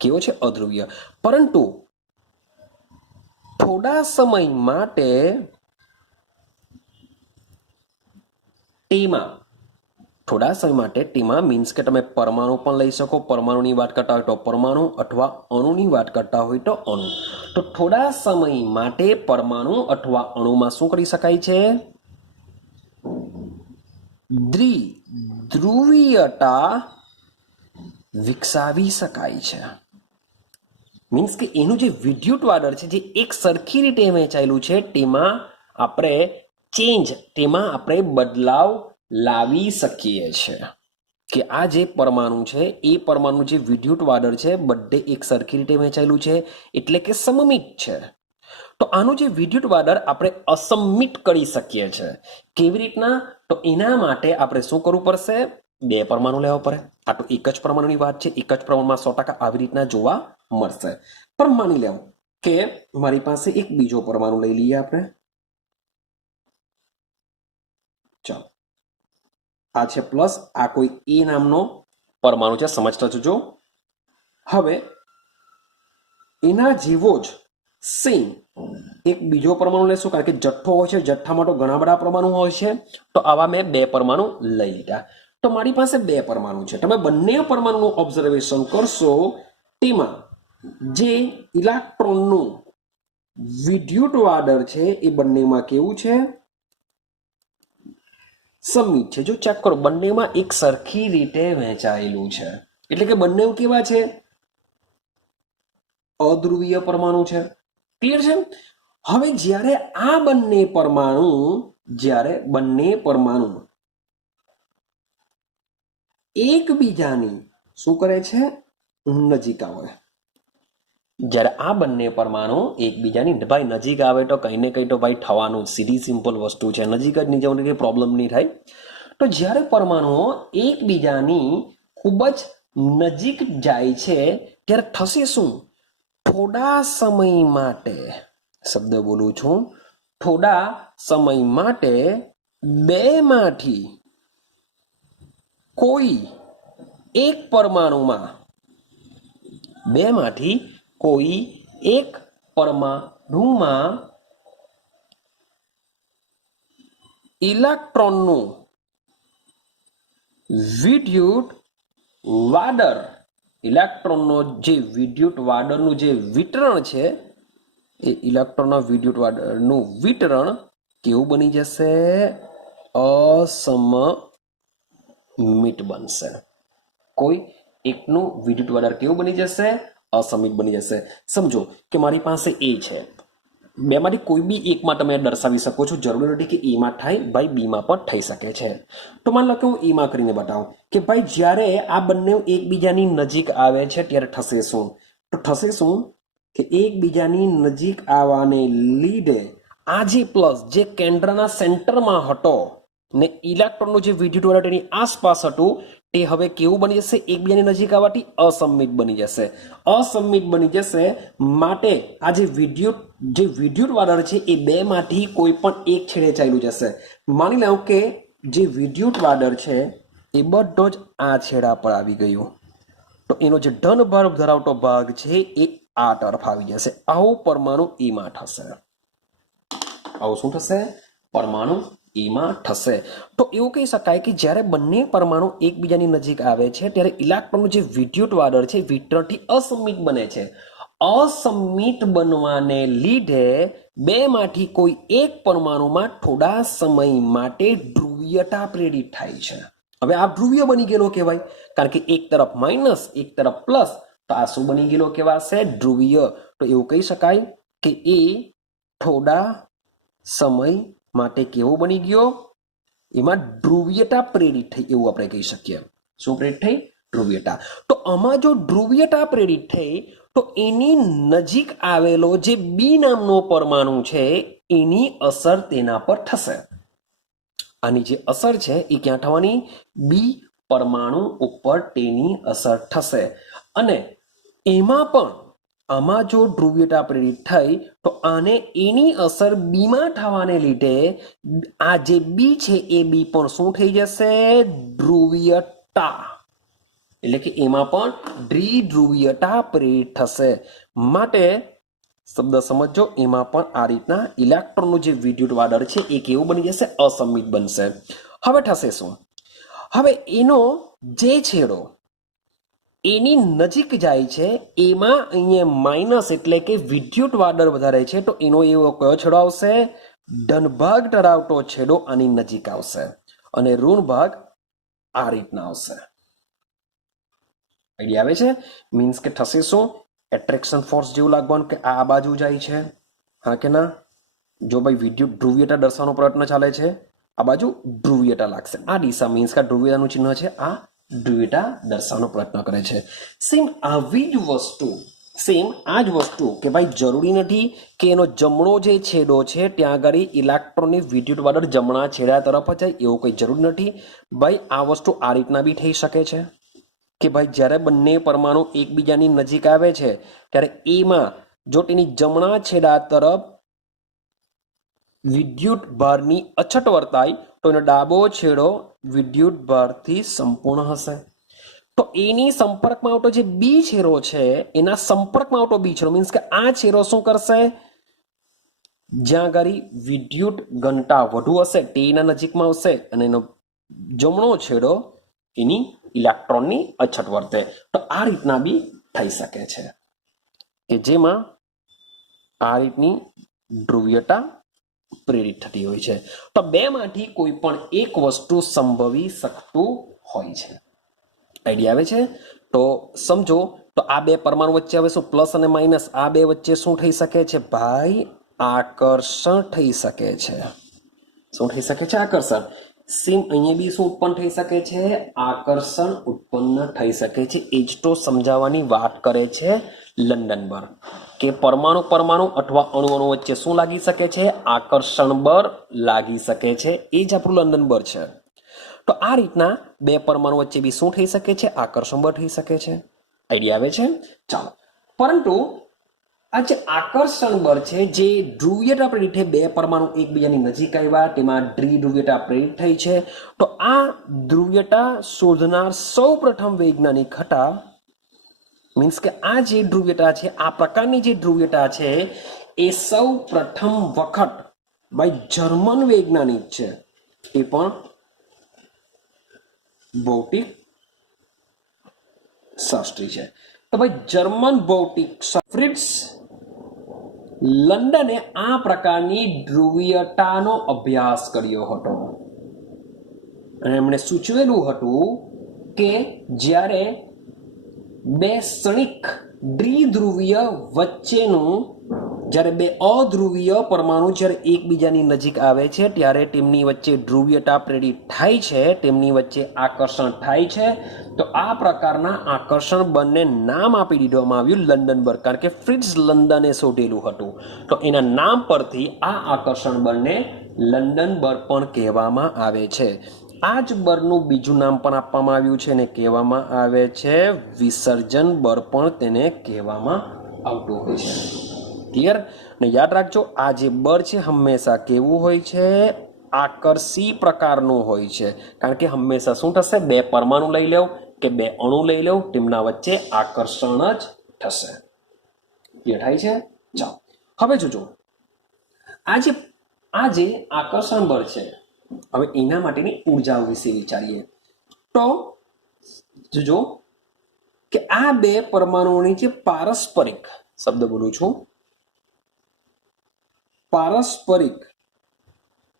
કેવો છે? અધ્રુવીય. પરંતુ થોડા સમય માટે તેમાં મીન્સ કે તમે પરમાણુ પણ લઈ શકો. પરમાણુની વાત કરતા હોય તો પરમાણુ અથવા અણુની વાત કરતા હોય તો અણુ. તો થોડા સમય માટે પરમાણુ અથવા અણુમાં શું કરી શકાય છે? દ્વિધ્રુવીયતા વિકસાવી શકાય છે. મીન્સ કે એનું જે વિદ્યુત વાદળ છે જે એક સરખી રીતે વહેંચાયેલું છે તેમાં આપણે બદલાવ લાવી શકીએ છીએ. કે આ જે પરમાણુ છે એ પરમાણુ જે વિદ્યુત વાદળ છે બધે એક સરખી રીતે વહેંચાયેલું છે એટલે કે સમમિત છે. તો આનું જે વિદ્યુત વાદળ આપણે અસમિત કરી શકીએ છીએ. કેવી રીતના? તો એના માટે આપણે શું કરવું પડશે? બે પરમાણુ લેવા પડે. આ તો એક જ પરમાણુની વાત છે, એક જ પ્રમાણમાં 100% આવી રીતના જોવા મળશે. પણ માની લેવું કે મારી પાસે એક બીજો પરમાણુ લઈ લઈએ આપણે. ચાલો, આ છે પ્લસ, આ કોઈ એ નામનો પરમાણુ છે, સમજતા જજો. હવે એના જેવો જ સેમ એક બીજો પરમાણુ લેશું, કારણ કે જથ્થો હોય છે, જથ્થામાં તો ઘણા બધા પરમાણુ હોય છે. તો આવા મેં બે પરમાણુ લઈ લીધા. તો મારી પાસે બે પરમાણુ છે. તમે બંને પરમાણુનું ઓબ્ઝર્વેશન કરશો, તેમાં જે ઇલેક્ટ્રોનનું વિદ્યુત વાદળ છે એ બંનેમાં કેવું છે? સમિત છે. જો ચેક કરો, બંનેમાં એક સરખી રીતે વહેંચાયેલું છે. એટલે કે બંને કેવા છે? અધ્રુવીય પરમાણુ છે. ક્લિયર છે? હવે જ્યારે બંને પરમાણુ એકબીજાની શું કરે છે? નજીક આવે. જ્યારે આ બંને પરમાણુ એકબીજાની ભાઈ નજીક આવે તો કંઈ ને કંઈ તો ભાઈ થવાનું, સીધી સિમ્પલ વસ્તુ છે. નજીક જ નહીં જવાનું, કંઈ પ્રોબ્લેમ નહીં થાય. તો જ્યારે પરમાણુઓ એકબીજાની ખૂબ જ નજીક જાય છે ત્યારે થશે શું? થોડા સમય માટે, શબ્દ બોલું છું, થોડા સમય માટે બેમાંથી કોઈ એક પરમાણુમાં ઇલેક્ટ્રોનનું વિદ્યુત વાદળ, ઇલેક્ટ્રોનનો જે વિદ્યુત વાદળનું જે વિતરણ છે એ ઇલેક્ટ્રોનના વિદ્યુત વાદળનું વિતરણ કેવું બની જશે? અસમમિત બનશે. કોઈ એકનું વિદ્યુત વાદળ કેવું બની જશે? અસમિત બની જશે. સમજો કે મારી પાસે એ છે, બેમાંથી કોઈ બી એકમાં તમે દર્શાવી શકો છો. જરૂરી નથી કે એમાં થાય, ભાઈ બીમાં પણ થઈ શકે છે. તો માની લો કે હું એમાં કરીને બતાવું કે ભાઈ જ્યારે આ બંને એકબીજાની નજીક આવે છે ત્યારે થશે શું? તો થશે શું કે એકબીજાની નજીક આવવાને લીધે આ જે પ્લસ જે કેન્દ્રના સેન્ટરમાં હતો ને ઇલેક્ટ્રોનનું જે વિદ્યુત વાદળ તેની આસપાસ હતું તે હવે કેવું બની જશે? એકબીજાની નજીક આવવાથી અસમિત બની જશે. અસમિત બની જશે માટે આ જે વિદ્યુત વાદળ છે એ બેમાંથી કોઈ પણ એક છેડે ચાલ્યું જશે. માની લઉં કે જે વિદ્યુત વાદળ છે એ બધો જ આ છેડા પર આવી ગયું, તો એનો જે ધન ભાર ધરાવતો ભાગ છે એ આ તરફ આવી જશે. આવું પરમાણુ એમાં થશે. આવું શું થશે? પરમાણુ એમાં થશે. તો એવું કહી શકાય કે જ્યારે બંને પરમાણુ એકબીજાની નજીક આવે છે ત્યારે ઇલેક્ટ્રોનનું જે વિદ્યુત વાદળ છે વિતરણથી અસમિત બને છે. અસમિત બનવાને લીધે બેમાંથી કોઈ એક પરમાણુમાં થોડા સમય માટે ધ્રુવીયતા પ્રેરિત થાય છે. હવે આ ધ્રુવીય બની ગયેલો કહેવાય, કારણ કે એક તરફ માઇનસ એક તરફ પ્લસ, તો આ શું બની ગયેલો કહેવાશે? ધ્રુવીય. તો એવું કહી શકાય કે એ થોડા સમય માટે કેવો બની ગયો? એમાં ધ્રુવીયતા પ્રેરિત થઈ, એવું આપણે કહી શકીએ. શું પ્રેરિત થઈ? ધ્રુવીયતા. તો આમાં જો ધ્રુવીયતા પ્રેરિત થઈ તો એની નજીક આવેલો જે બી નામનો પરમાણુ છે એની અસર તેના પર થશે. આની જે અસર છે એ ક્યાં થવાની? બી પરમાણુ ઉપર તેની અસર થશે. અને એમાં પણ આમાં જો ધ્રુવીયતા પ્રેરિત થઈ તો આને એની અસર બીમાં થવાને લીધે આ જે બી છે એ બી પણ શું થઈ જશે? ધ્રુવીયતા. એટલે કે એમાં પણ દ્વિધ્રુવીયતા પ્રેરિત થશે. માટે શબ્દ સમજો, એમાં પણ આ રીતના ઇલેક્ટ્રોનનું જે વિદ્યુત વાદળ છે એ કેવું બની જશે? અસમિત બનશે. હવે થશે શું? હવે એનો જે છેડો એની નજીક જાય છે એમાં અહીંયા માઇનસ એટલે કે વિદ્યુત વાદળ વધારે છે, તો એનો એવો કયો છેડો આવશે? ધન ભાગ ધરાવતો છેડો આની નજીક આવશે અને ઋણ ભાગ આ રીતના આવશે. આઈડિયા આવે છે? મીન્સ કે થશે શું? એટ્રેક્શન ફોર્સ જેવું લાગવાનું કે આ બાજુ જાય છે, હા કે ના? જો ભાઈ વિદ્યુત ધ્રુવીયતા દર્શાવવાનો પ્રયત્ન ચાલે છે, આ બાજુ ધ્રુવીયતા લાગશે. આ દિશા મીન્સ કે ધ્રુવીયતાનું ચિહ્ન છે આ ધ્રુવીયતા દર્શાવવાનો પ્રયત્ન કરે છે. સેમ આવી જ વસ્તુ આ જ વસ્તુ કે ભાઈ જરૂરી નથી કે એનો જમણો જે છેડો છે ત્યાં આગળ ઇલેક્ટ્રોનની વિદ્યુત વાદળ જમણા છેડા તરફ જાય એવું કંઈ જરૂર નથી. ભાઈ આ વસ્તુ આ રીતના બી થઈ શકે છે કે ભાઈ જ્યારે બંને પરમાણુ એકબીજાની નજીક આવે છે ત્યારે એમાં જો તેની જમણા છેડા તરફ વિદ્યુત ભારની અછત વર્તાય તો એનો ડાબો છેડો વિદ્યુત ભારથી સંપૂર્ણ હશે. તો એની સંપર્કમાં આવતો જે બી છેડો છે એના સંપર્કમાં આવતો બી છેડો મીન્સ કે આ છેડો શું કરશે, જ્યાં આગળ વિદ્યુત ઘનતા વધુ હશે તેના નજીકમાં આવશે અને એનો જમણો છેડો એની ઇલેક્ટ્રોનની અછત વર્તે. તો આ રીતના બી થઈ શકે છે કે જેમાં આ રીતની ધ્રુવીયતા પ્રેરિત થતી હોય છે. તો બેમાંથી કોઈ પણ એક વસ્તુ સંભવી શકતું હોય છે. આઈડિયા આવે છે? તો સમજો તો આ બે પરમાણુ વચ્ચે હવે શું પ્લસ અને માઇનસ આ બે વચ્ચે શું થઈ શકે છે ભાઈ, આકર્ષણ થઈ શકે છે. શું થઈ શકે છે? આકર્ષણ. સેમ અહીંયા બી શું ઉત્પન્ન થઈ શકે છે? આકર્ષણ ઉત્પન્ન થઈ શકે છે. એ જ તો સમજાવવાની વાત કરે છે લંડનબર્ગ કે પરમાણુ અથવા અણુ વચ્ચે શું લાગી શકે છે? આકર્ષણ બળ લાગી શકે છે. એ જ આપણું લંડનબર્ગ છે. તો આ રીતના બે પરમાણુ વચ્ચે બી શું થઈ શકે છે? આકર્ષણ બળ થઈ શકે છે. આઈડિયા આવે છે? ચાલો, પરંતુ આ જે આકર્ષણ બળ છે જે ધ્રુવીયતા પ્રેરિત બે પરમાણુ એકબીજાની નજીક આવ્યા તેમાં દ્વિધ્રુવીયતા પ્રેરિત થઈ છે. તો આ ધ્રુવીયતા શોધનાર સૌ પ્રથમ વૈજ્ઞાનિક હતા. મીન્સ કે આ જે ધ્રુવીયતા છે આ પ્રકારની જે ધ્રુવીયતા છે એ સૌ પ્રથમ વખત ભાઈ જર્મન વૈજ્ઞાનિક છે. એ પણ ભૌતિક શાસ્ત્રી છે. તો ભાઈ જર્મન ભૌતિક ફ્રિટ્ઝ લંડને આ પ્રકારની ધ્રુવીયતાનો અભ્યાસ કર્યો હતો અને એમણે સૂચવેલું હતું કે જ્યારે બે ક્ષણિક દ્વિધ્રુવીય વચ્ચેનું જ્યારે બે અધ્રુવીય પરમાણુ જ્યારે એકબીજાની નજીક આવે છે ત્યારે તેમની વચ્ચે ધ્રુવીયતા પ્રેરિત થાય છે, તેમની વચ્ચે આકર્ષણ થાય છે. તો આ પ્રકારના આકર્ષણ બળને નામ આપી દીધવામાં આવ્યું લંડનબર્ગ, કારણ કે ફ્રિટ્ઝ લંડને શોધેલું હતું. તો એના નામ પરથી આ આકર્ષણ બળને લંડનબર્ગ પણ કહેવામાં આવે છે. આ જ બળનું બીજું નામ પણ આપવામાં આવ્યું છે અને કહેવામાં આવે છે વિસર્જન બળ પણ તેને કહેવામાં આવતું હોય છે. ક્લિયર? ને યાદ રાખજો આ જે બળ છે હંમેશા કેવું હોય છે? આકર્ષી પ્રકારનું હોય છે. કારણ કે હંમેશા શું થશે? બે પરમાણુ લઈ લેવ કે બે અણુ લઈ લેવ તેમના વચ્ચે આકર્ષણ જ થશે. ક્લિયર થાય છે? ચાલો હવે જોજો આ જે આકર્ષણ બળ છે હવે એના માટેની ઉર્જા વિશે વિચારીએ. તો જોજો કે આ બે પરમાણુઓની જે પારસ્પરિક શબ્દ બોલું છું, પારસ્પરિક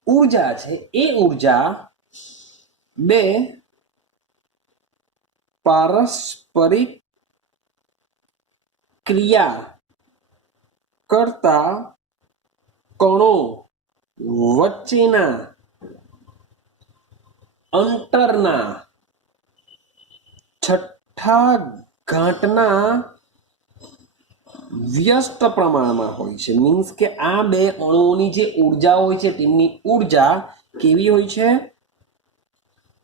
ઉર્જા છે એ ઉર્જા બે પારસ્પરિક ક્રિયા કરતા કણો વચ્ચેના અંતરના છઠ્ઠા ઘાતના વ્યસ્ત પ્રમાણમાં હોય છે. મીન્સ કે આ બે અણુઓની જે ઉર્જા હોય છે તેમની ઉર્જા કેવી હોય છે?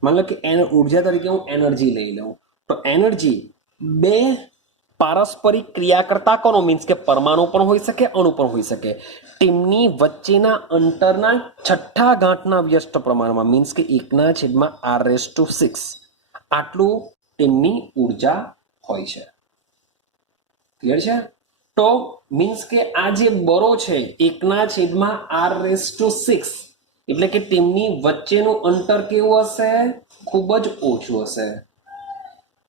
મતલબ કે ઉર્જા તરીકે હું એનર્જી લઈ લઉં તો એનર્જી બે પારસ્પરિક ક્રિયા કરતા કણો મીન્સ કે પરમાણુ પણ હોઈ શકે અણુ પણ હોઈ શકે તેમની વચ્ચેના અંતરના છઠ્ઠા ઘાતના વ્યસ્ત પ્રમાણમાં મીન્સ કે 1/r⁶ આટલું તેમની ઉર્જા હોય છે. ક્લિયર છે? તો મીન્સ કે આ જે બળો છે 1/r⁶ એટલે કે તેમની વચ્ચેનું અંતર કેવું હશે? ખૂબ જ ઓછું હશે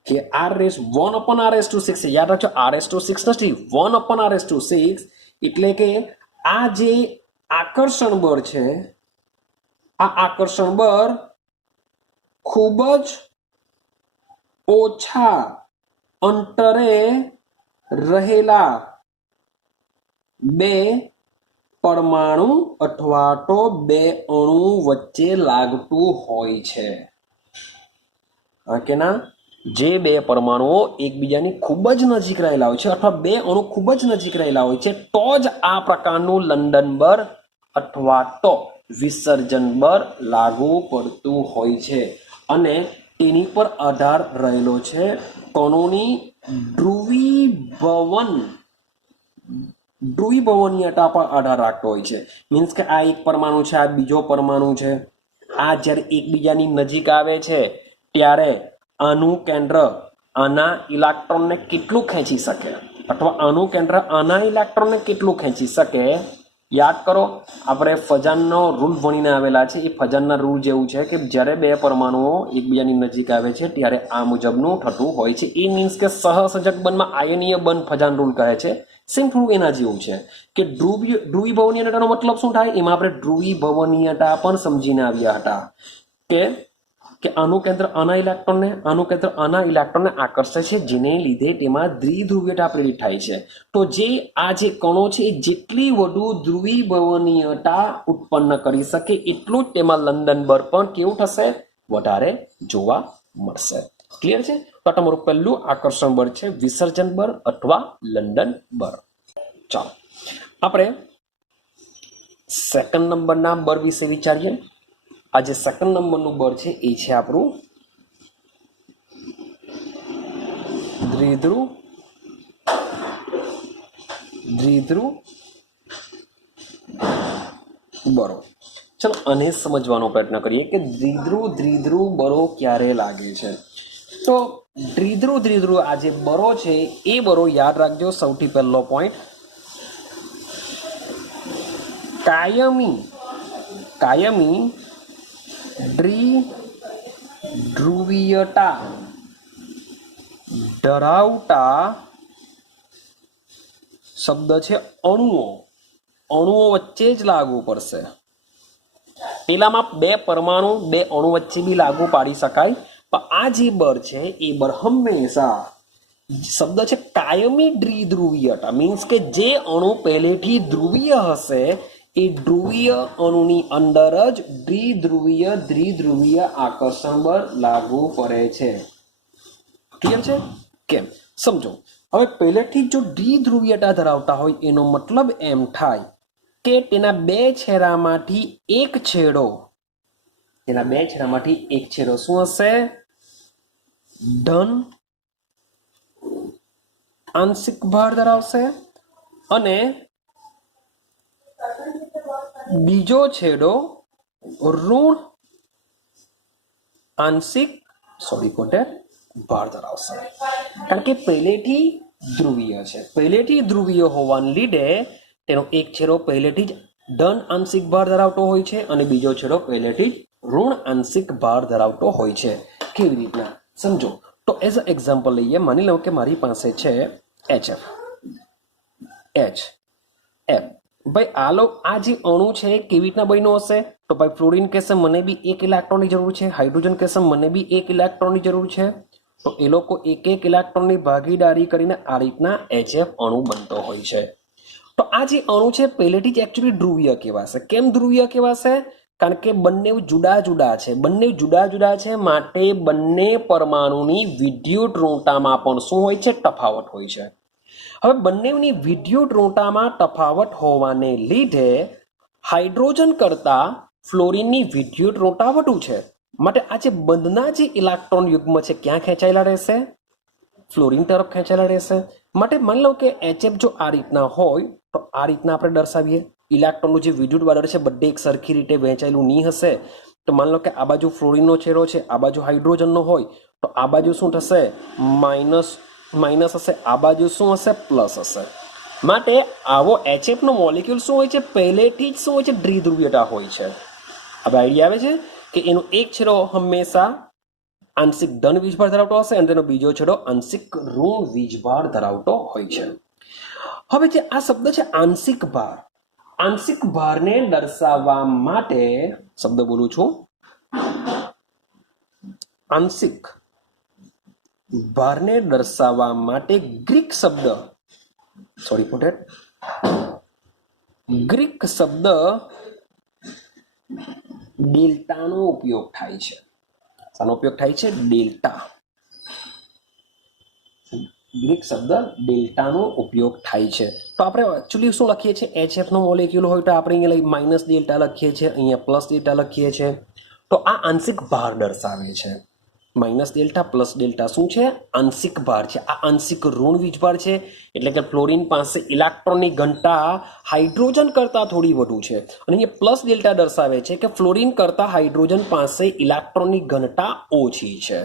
કે 1/r⁶ યાદ રાખજો r⁶ નથી 1/r⁶ એટલે કે આ જે આકર્ષણ બળ છે આ આકર્ષણ બળ ખૂબ જ ઓછા અંતરે રહેલા બે પરમાણુ અથવા તો બે અણુ વચ્ચે લાગતું હોય છે. કેના જે બે પરમાણુઓ એકબીજાની ખૂબ જ નજીક રહેલા હોય છે અથવા બે અણુ ખૂબ જ નજીક રહેલા હોય છે તો જ આ પ્રકારનું લંડન બર અથવા તો વિસર્જન બર લાગુ પડતું હોય છે અને તેની પર આધાર રહેલો છે કણોની ધ્રુવીભવનીયતા પર આધાર રાખતો હોય છે. મીન્સ કે આ એક પરમાણુ છે, આ બીજો પરમાણુ છે, આ જ્યારે એકબીજાની નજીક આવે છે ત્યારે આનું કેન્દ્ર આના ઇલેક્ટ્રોનને કેટલું ખેંચી શકે અથવા આનું કેન્દ્ર આના ઇલેક્ટ્રોનને કેટલું ખેંચી શકે. યાદ કરો, આપણે ફજાનનો રૂલ ભણીને આવેલા છે. એ ફજાનના રૂલ જેવું છે કે જ્યારે બે પરમાણુઓ એકબીજાની નજીક આવે છે ત્યારે આ મુજબનું થતું હોય છે. એ મીન્સ કે સહસંજક બંધમાં આયનીય બંધ ફજાન રૂલ કહે છે. સેમ થોડું એના જેવું છે કે ધ્રુવીભવનીયતાનો મતલબ શું થાય, એમાં આપણે ધ્રુવીભવનીયતા પણ સમજીને આવ્યા હતા કે આનું કેન્દ્ર આના ઇલેક્ટ્રોનને આકર્ષે છે, જેને લીધે તેમાં દ્વિધ્રુવીયતા પ્રેરિત થાય છે. તો આ જે કણો છે એ જેટલી વધુ ધ્રુવીભવનીયતા ઉત્પન્ન કરી શકે એટલું જ તેમાં લંડન બર પણ કેવું થશે, વધારે જોવા મળશે. ક્લિયર છે? તો તમારું પહેલું આકર્ષણ બળ છે વિસર્જન બળ અથવા લંડન બળ. ચાલો આપણે સેકન્ડ નંબરના બળ વિશે વિચારીએ. આ જે સેકન્ડ નંબરનું બળ છે એ છે આપણું દ્વિધ્રુવ બળો. ચલો આને સમજવાનો પ્રયત્ન કરીએ કે દ્વિધ્રુવ બળો ક્યારે લાગે છે. તો દ્વિધ્રુવ આ જે બળો છે એ બળો યાદ રાખજો. સૌથી પહેલો પોઈન્ટ, કાયમી દ્વિધ્રુવીયતા ધરાવતા શબ્દ છે અણુઓ વચ્ચે જ લાગુ પડશે. પેલામાં બે પરમાણુ બે અણુ વચ્ચે બી લાગુ પાડી શકાય, પણ આ જે બળ છે એ બળ હંમેશા શબ્દ છે કાયમી દ્વિધ્રુવીયતા. મીન્સ કે જે અણુ પહેલેથી ધ્રુવીય હશે એ ધ્રુવીય અણુની અંદર જ દ્વિધ્રુવીય આકર્ષણ બળ લાગુ પડે છે. ક્લિયર છે? કેમ સમજો. હવે પહેલેથી જો દ્વિધ્રુવીયતા ધરાવતા હોય એનો મતલબ એમ થાય કે તેના બે છેડામાંથી એક છેડો શું હશે? ધન આંશિક ભાર ધરાવશે અને બીજો છેડો ઋણ આંશિક ભાર ધરાવશે. કારણ કે પહેલેથી ધ્રુવીય હોવાને લીધે તેનો એક છેડો પહેલેથી જ ધન આંશિક ભાર ધરાવતો હોય છે અને બીજો છેડો પહેલેથી જ ઋણ આંશિક ભાર ધરાવતો હોય છે. કેવી રીતના સમજો. તો એઝ અ એક્ઝામ્પલ લઈએ. માની લો કે મારી પાસે છે HF. ભાઈ આ જે અણુ છે કેવી રીતના બન્યો હશે? તો ભાઈ ફ્લોરિન કહેશે મને બી 1 ઇલેક્ટ્રોનની જરૂર છે, હાઇડ્રોજન કહેશે મને બી 1 ઇલેક્ટ્રોનની જરૂર છે. તો એ લોકો 1 ઇલેક્ટ્રોનની ભાગીદારી કરીને આ રીતના HF અણુ બનતો હોય છે. તો આ જે અણુ છે પહેલેથી જ એકચ્યુઅલી ધ્રુવીય કહેવાશે. કેમ ધ્રુવીય કહેવાશે? કારણ કે બંને જુદા જુદા છે માટે બંને પરમાણુની વિદ્યુત ઋણતામાં પણ શું હોય છે? તફાવત હોય છે. હવે બંનેની વિદ્યુત ઋણતામાં તફાવત હોવાને લીધે હાઇડ્રોજન કરતા ફ્લોરિનની વિદ્યુત ઋણતા વધુ છે. માટે આ જે બંધના જે ઇલેક્ટ્રોન યુગ્મ છે ક્યાં ખેંચાયેલા રહેશે? ફ્લોરિન તરફ ખેંચાયેલા રહેશે. માટે માની લો કે HF જો આ રીતના હોય તો આ રીતના આપણે દર્શાવીએ. ઇલેક્ટ્રોનનું જે વિદ્યુત વાદળ છે બધે એક સરખી રીતે વહેંચાયેલું નહીં હશે. તો માની લો કે આ બાજુ ફ્લોરિનનો છેડો છે, આ બાજુ હાઇડ્રોજનનો હોય તો આ બાજુ શું થશે? માઇનસ હશે, આ બાજુ શું હશે? પ્લસ હશે. માટે આવો HF નો મોલેક્યુલ શું હોય છે? પહેલેથી જ શું હોય છે? દ્વિધ્રુવીયતા હોય છે. હવે આઈડિયા આવે છે કે એનો એક છેડો હંમેશા આંશિક ધન વીજભાર ધરાવતો હશે અને તેનો બીજો છેડો આંશિક ઋણ વીજભાર ધરાવતો હોય છે. હવે જે આ શબ્દ છે આંશિક ભારને દર્શાવવા માટે શબ્દ બોલું છું. આંશિક ભારને દર્શાવવા માટે ગ્રીક શબ્દ ડેલ્ટાનો ઉપયોગ થાય છે. આનો ઉપયોગ થાય છે ડેલ્ટા, ગ્રીક શબ્દ ડેલ્ટાનો ઉપયોગ થાય છે. તો આપણે એકચ્યુઅલી શું લખીએ છીએ, HF નો મોલેક્યુલ હોય તો આપણે અહીંયા માઇનસ ડેલ્ટા લખીએ છીએ, અહીંયા પ્લસ ડેલ્ટા લખીએ છીએ. તો આ આંશિક ભાર દર્શાવે છે. માઇનસ ડેલ્ટા પ્લસ ડેલ્ટા શું છે, આંશિક ભાર છે. આ આંશિક ઋણ વીજભાર છે, એટલે કે ફ્લોરિન પાસે ઇલેક્ટ્રોનની ઘનતા હાઇડ્રોજન કરતાં થોડી વધુ છે. અને અહીંયા પ્લસ ડેલ્ટા દર્શાવે છે કે ફ્લોરિન કરતાં હાઇડ્રોજન પાસે ઇલેક્ટ્રોનની ઘનતા ઓછી છે.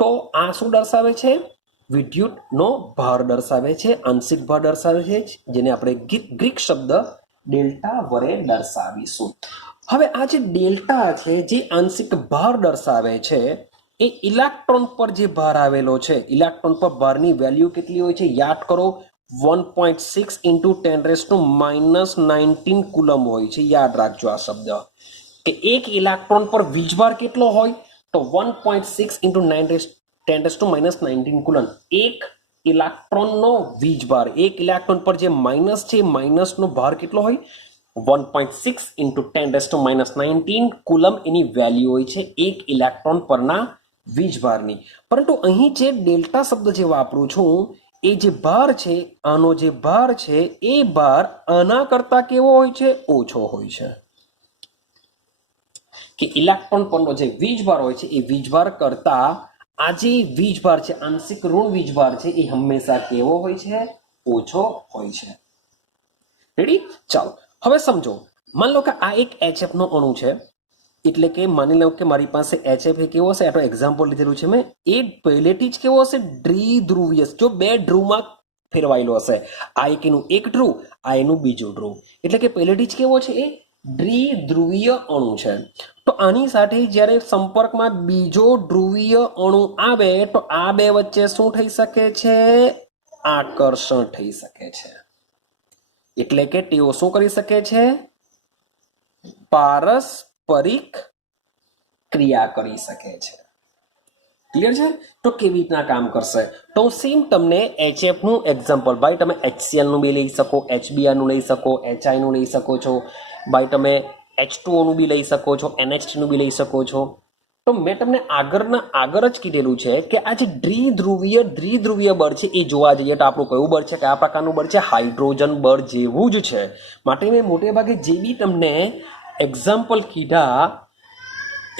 તો આ શું દર્શાવે છે, વિદ્યુતનો ભાર દર્શાવે છે, આંશિક ભાર દર્શાવે છે, જેને આપણે ગ્રીક શબ્દ ડેલ્ટા વડે દર્શાવીશું. હવે આ જે ડેલ્ટા છે, જે આંશિક ભાર દર્શાવે છે, એ ઇલેક્ટ્રોન પર જે ભાર આવેલો છે, ઇલેક્ટ્રોન પર ભારની વેલ્યુ કેટલી હોય છે, યાદ કરો 1.6 into 10⁻⁹ કુલમ હોય છે. યાદ રાખજો આ શબ્દ કે એક ઇલેક્ટ્રોન પર વીજભાર કેટલો હોય, તો 1.6 into 10⁻⁹ કુલમ. એક ઇલેક્ટ્રોનનો વીજભાર, એક ઇલેક્ટ્રોન પર જે માઇનસ છે, માઇનસનો ભાર કેટલો હોય, 1.6 into 10⁻⁹ કુલમ એની વેલ્યુ હોય છે એક ઇલેક્ટ્રોન પરના વીજભારની. પરંતુ અહીં જે ડેલ્ટા શબ્દ જે વાપરું છું, એ જે ભાર છે, આનો જે ભાર છે, એ ભાર આના કરતા કેવો હોય છે, ઓછો હોય છે. કે ઇલેક્ટ્રોન પરનો જે વીજભાર હોય છે, એ વીજભાર કરતા આ જે વીજભાર છે, આંશિક ઋણ વીજભાર છે, એ હંમેશા કેવો હોય છે, ઓછો હોય છે. રેડી? ચાલો હવે સમજો, માની લો કે આ એક HF નો અણુ છે, એટલે કે માની લો કે મારી પાસે HF કેવો હશે, આટલું એક્ઝામ્પલ લીધેલું છે મેં, એ પહેલેથી જ કેવો હશે, દ્વિધ્રુવીય. જો બે ધ્રુવમાં ફેરવાયેલો હશે, આ એનું એક ધ્રુવ, આ એનું બીજું ધ્રુવ, એટલે કે પહેલેથી જ કેવો છે, એ દ્વિધ્રુવીય અણુ છે. તો આની સાથે જ્યારે સંપર્કમાં બીજો ધ્રુવીય અણુ આવે, તો આ બે વચ્ચે શું થઈ શકે છે, આકર્ષણ થઈ શકે છે. એટલે કે તેઓ શું કરી શકે છે, પારસ્પરિક ક્રિયા કરી શકે છે. ક્લિયર છે? તો કેવી રીતના કામ કરશે, તો હું સેમ તમને HF નું એક્ઝામ્પલ, ભાઈ તમે HCl નું બી લઈ શકો, HBr નું લઈ શકો, HI નું લઈ શકો છો, ભાઈ તમે H2O નું બી લઈ શકો છો, NH3 નું બી લઈ શકો છો. તો મેં તમને આગળ જ કીધેલું છે કે આ જે દ્વિધ્રુવીય બળ છે, એ જોવા જઈએ તો આપણું કયું બળ છે, કયા પ્રકારનું બળ છે, હાઇડ્રોજન બળ જેવું જ છે. માટે મેં મોટે ભાગે જે બી તમને એક્ઝામ્પલ કીધા,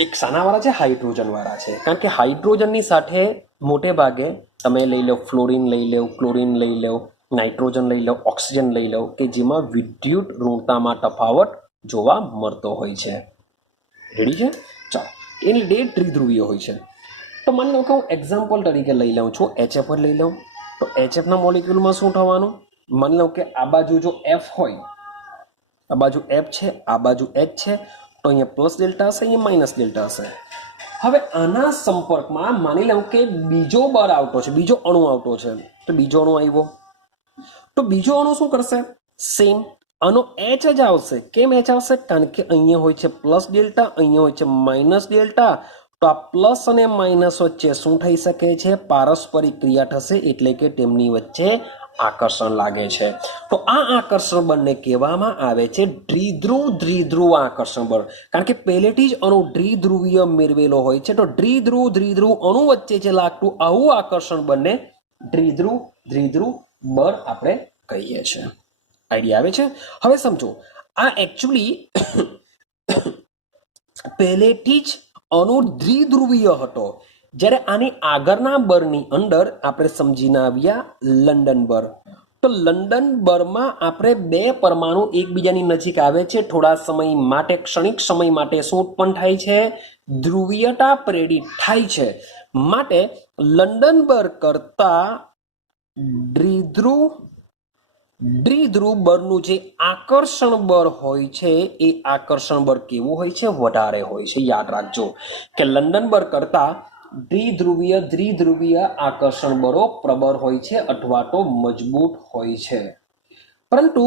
એક શાનાવાળા છે, હાઇડ્રોજન વાળા છે. કારણ કે હાઇડ્રોજનની સાથે મોટે ભાગે તમે લઈ લો, ફ્લોરિન લઈ લો, ક્લોરિન લઈ લો, નાઇટ્રોજન લઈ લો, ઓક્સિજન લઈ લો, કે જેમાં વિદ્યુત ઋણતામાં તફાવત જોવા મળતો હોય છે. રેડી છે? ચાલો, એની લીધે દ્વિધ્રુવીય હોય છે. તો માની લો કે હું એક્ઝામ્પલ તરીકે લઈ લઉં છું, HF લઈ લઉં. તો HFના મોલિક્યુલમાં શું થવાનું, માની લો કે આ બાજુ જો F હોય, આ બાજુ F છે, આ બાજુ H છે, તો અહીંયા પ્લસ ડેલ્ટા હશે, અહીંયા માઇનસ ડેલ્ટા હશે. હવે આના સંપર્કમાં માની લઉં કે બીજો બળ આવતો છે, બીજો અણુ આવતો છે. તો બીજો અણુ આવ્યો, તો બીજો અણુ શું કરશે, સેમ આનો H જ આવશે. કેમ H આવશે, કારણ કે અહીંયા હોય છે પ્લસ ડેલ્ટા, અહીંયા હોય છે માઇનસ ડેલ્ટા. તો આ પ્લસ અને માઇનસ વચ્ચે શું થઈ શકે છે, પારસ્પરિક ક્રિયા થશે, એટલે કે તેમની વચ્ચે આકર્ષણ લાગે છે. તો આ આકર્ષણ બળને કહેવામાં આવે છે દ્વિધ્રુવ આકર્ષણ બળ. કારણ કે પહેલેથી જ અણુ દ્વિધ્રુવીય મેળવેલો હોય છે. તો દ્વિધ્રુવ અણુ વચ્ચે જે લાગતું આવું આકર્ષણ બળને દ્વિધ્રુવ બળ આપણે કહીએ છીએ. આઈડિયા આવે છે? હવે સમજો, આ એકચ્યુઅલી પહેલેથી જ અણુ દ્વિધ્રુવીય હતો. જ્યારે આની આગળના બળની અંદર આપણે સમજીને આવ્યા લંડન બળ. તો લંડન બળમાં આપણે બે પરમાણુ એકબીજાની નજીક આવે છે, થોડા સમય માટે, ક્ષણિક સમય માટે શું ઉત્પન્ન થાય છે, ધ્રુવીયતા પ્રેરિત થાય છે. માટે લંડન બળ કરતા દ્વિધ્રુવ બળનું જે આકર્ષણ બળ હોય છે, એ આકર્ષણ બળ કેવું હોય છે, વધારે હોય છે. યાદ રાખજો કે લંડન બળ કરતા દ્વિધ્રુવીય આકર્ષણ બળો પ્રબળ હોય છે અથવા તો મજબૂત હોય છે. પરંતુ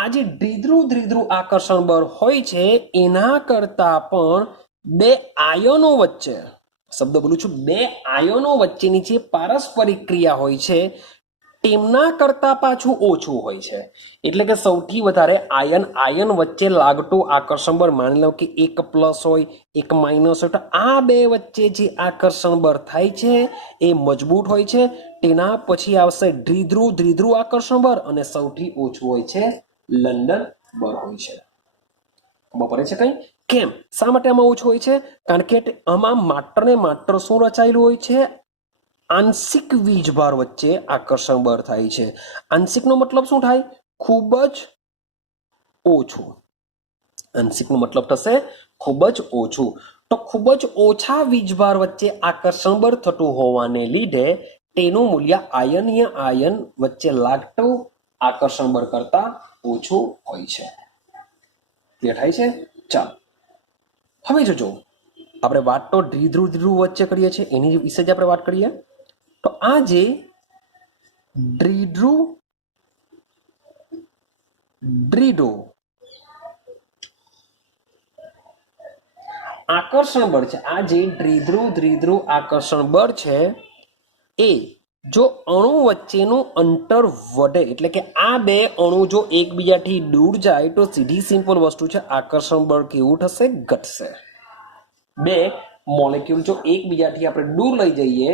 આ જે દ્વિધ્રુવ આકર્ષણ બળ હોય છે, એના કરતા પણ બે આયનો વચ્ચે, શબ્દ બોલું છું, બે આયનો વચ્ચેની જે પારસ્પરિક ક્રિયા હોય છે, તેમના કરતા પાછું ઓછું હોય છે. એટલે કે સૌથી વધારે આયન વચ્ચે લાગતું આકર્ષણ બળ, માની લો કે એક પ્લસ હોય એક માઇનસ હોય, તો આ બે વચ્ચે જે આકર્ષણ બળ થાય છે એ મજબૂત હોય છે. તેના પછી આવશે દ્વિધ્રુવ આકર્ષણ બળ અને સૌથી ઓછું હોય છે લંડન બળ હોય છે. ખબર પડે છે કઈ? કેમ, શા માટે આમાં ઓછું હોય છે? કારણ કે આમાં માત્ર ને માત્ર શું રચાયેલું હોય છે? આંશિક વીજભાર વચ્ચે આકર્ષણ બળ થાય છે. આંશિકનો મતલબ શું થાય? ખૂબ જ ઓછું. આંશિકનો મતલબ થશે ખૂબ જ ઓછું. તો ખૂબ જ ઓછા વીજભાર વચ્ચે આકર્ષણ બળ થતું હોવાને લીધે તેનું મૂલ્ય આયનીય આયન વચ્ચે લાગતું આકર્ષણ બળ કરતા ઓછું હોય છે. ક્લિયર થાય છે? ચાલો હવે જોજો, આપણે વાત તો દ્વિધ્રુવ વચ્ચે કરીએ છીએ, એની વિશે જ આપણે વાત કરીએ. તો આ જે દ્વિધ્રુવ આકર્ષણ બળ છે, આ જે દ્વિધ્રુવ આકર્ષણ બળ છે એ જો અણુ વચ્ચેનું અંતર વધે, એટલે કે આ બે અણુ જો એકબીજાથી દૂર જાય તો સીધી સિમ્પલ વસ્તુ છે, આકર્ષણ બળ કેવું થશે? ઘટશે. બે મોલેક્યુલ જો એકબીજાથી આપણે દૂર લઈ જઈએ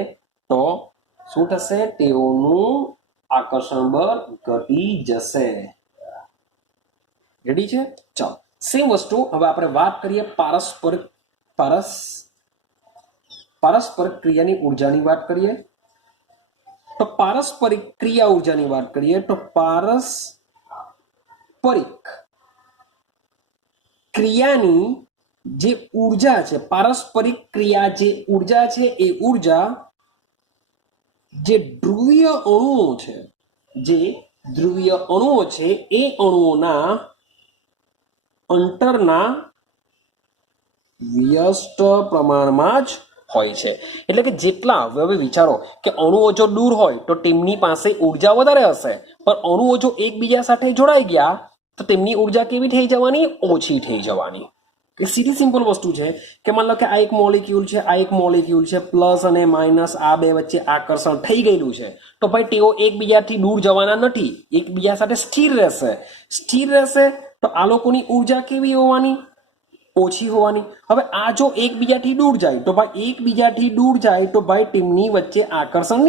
તો શું થશે? તેઓનું આકર્ષણ બળ ઘટી જશે. રેડી છે? ચાલો સેમ વસ્તુ હવે આપણે વાત કરીએ પારસ્પરિક ક્રિયાની ઉર્જાની વાત કરીએ. તો પારસ્પરિક ક્રિયા ઉર્જાની વાત કરીએ તો પારસ્પરિક ક્રિયાની જે ઉર્જા છે, પારસ્પરિક ક્રિયા જે ઉર્જા છે એ ઉર્જા જે ધ્રુવીય અણુઓ છે એ અણુઓના અંતરના વ્યસ્ત પ્રમાણમાં જ હોય છે. એટલે કે જેટલા, હવે વિચારો કે અણુઓ જો દૂર હોય તો તેમની પાસે ઉર્જા વધારે હશે, પણ અણુઓ જો એકબીજા સાથે જોડાઈ ગયા તો તેમની ઉર્જા કેવી થઈ જવાની? ઓછી થઈ જવાની. એ સીધી સિમ્પલ વસ્તુ છે કે માન લો કે આ એક મોલેક્યુલ છે, પ્લસ અને માઇનસ આ બે વચ્ચે આકર્ષણ થઈ ગયેલું છે, તો ભાઈ તેઓ એકબીજાથી દૂર જવાના નથી, એકબીજા સાથે સ્થિર રહેશે. તો આ લોકોની ઉર્જા કેવી હોવાની? ઓછી હોવાની. હવે આ જો એકબીજાથી દૂર જાય તો ભાઈ તેમની વચ્ચે આકર્ષણ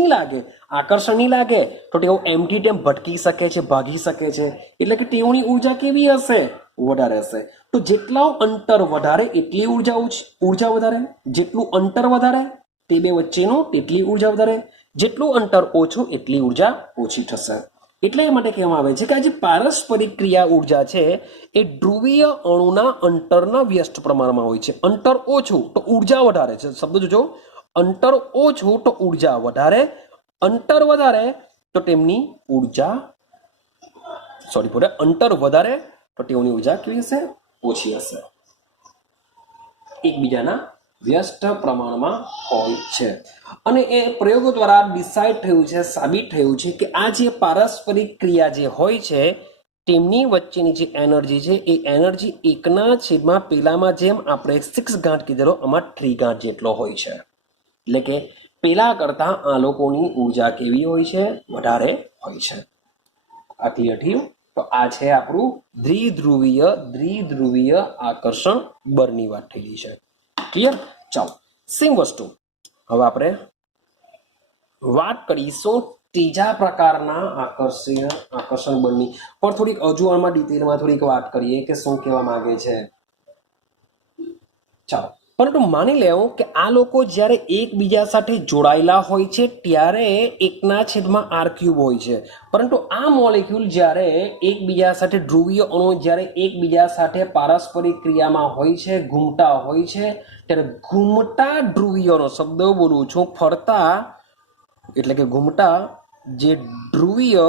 નહીં લાગે તો તેઓ એમથી તેમ ભટકી શકે છે, ભાગી શકે છે. એટલે કે તેઓની ઉર્જા કેવી હશે? વધારે હશે. તો જેટલા અંતર વધારે એટલી ઉર્જા વધારે, જેટલું અંતર વધારે તે બે વચ્ચેનું તેટલી ઉર્જા વધારે, જેટલું અંતર ઓછું એટલી ઉર્જા ઓછી થશે. એટલે એ માટે કહેવામાં આવે છે કે આ જે પારસ્પરિક ક્રિયા ઉર્જા છે એ ધ્રુવીય અણુના અંતરના વ્યસ્ત પ્રમાણમાં હોય છે. અંતર ઓછું તો ઉર્જા વધારે છે. શબ્દ જોજો, અંતર ઓછું તો ઉર્જા વધારે, અંતર વધારે તો તેમની ઉર્જા અંતર વધારે તો તેઓની ઉર્જા કેવી હશે? ઓછી હશે. એકબીજાના વ્યસ્ત પ્રમાણમાં હોય છે. અને એ પ્રયોગો દ્વારા ડિસાઇડ થયું છે, સાબિત થયું છે કે આ જે પારસ્પરિક ક્રિયા જે હોય છે તેમની વચ્ચેની જે એનર્જી છે એ એનર્જી એકના છેદમાં પેલામાં જેમ આપણે 6 ગાંઠ કીધેલો આમાં 3 ગાંઠ જેટલો હોય છે. એટલે કે પેલા કરતા આ લોકોની ઉર્જા કેવી હોય છે? વધારે હોય છે. આ ક્લિયર થયું? તો આ છે આપણું દ્વિધ્રુવીય આકર્ષણ બળની વાત થયેલી છે. ક્લિયર? ચાલો સેમ વસ્તુ હવે આપણે વાત કરીશું ત્રીજા પ્રકારના આકર્ષણ બળની, પણ થોડીક હજુ આમાં ડિટેલમાં થોડીક વાત કરીએ કે શું કહેવા માંગે છે. ચાલો, પરંતુ માની લેવું કે આ લોકો જ્યારે એકબીજા સાથે જોડાયેલા હોય છે ત્યારે એકના છેદમાં r ક્યુબ હોય છે, પરંતુ આ મોલેક્યુલ જ્યારે એકબીજા સાથે ધ્રુવીય અણુ જ્યારે એકબીજા સાથે પારસ્પરિક ક્રિયામાં હોય છે, ઘૂમતા હોય છે, ત્યારે ઘૂમતા ધ્રુવીયનો શબ્દ બોલું છું, ફરતા એટલે કે ઘૂમતા જે ધ્રુવીય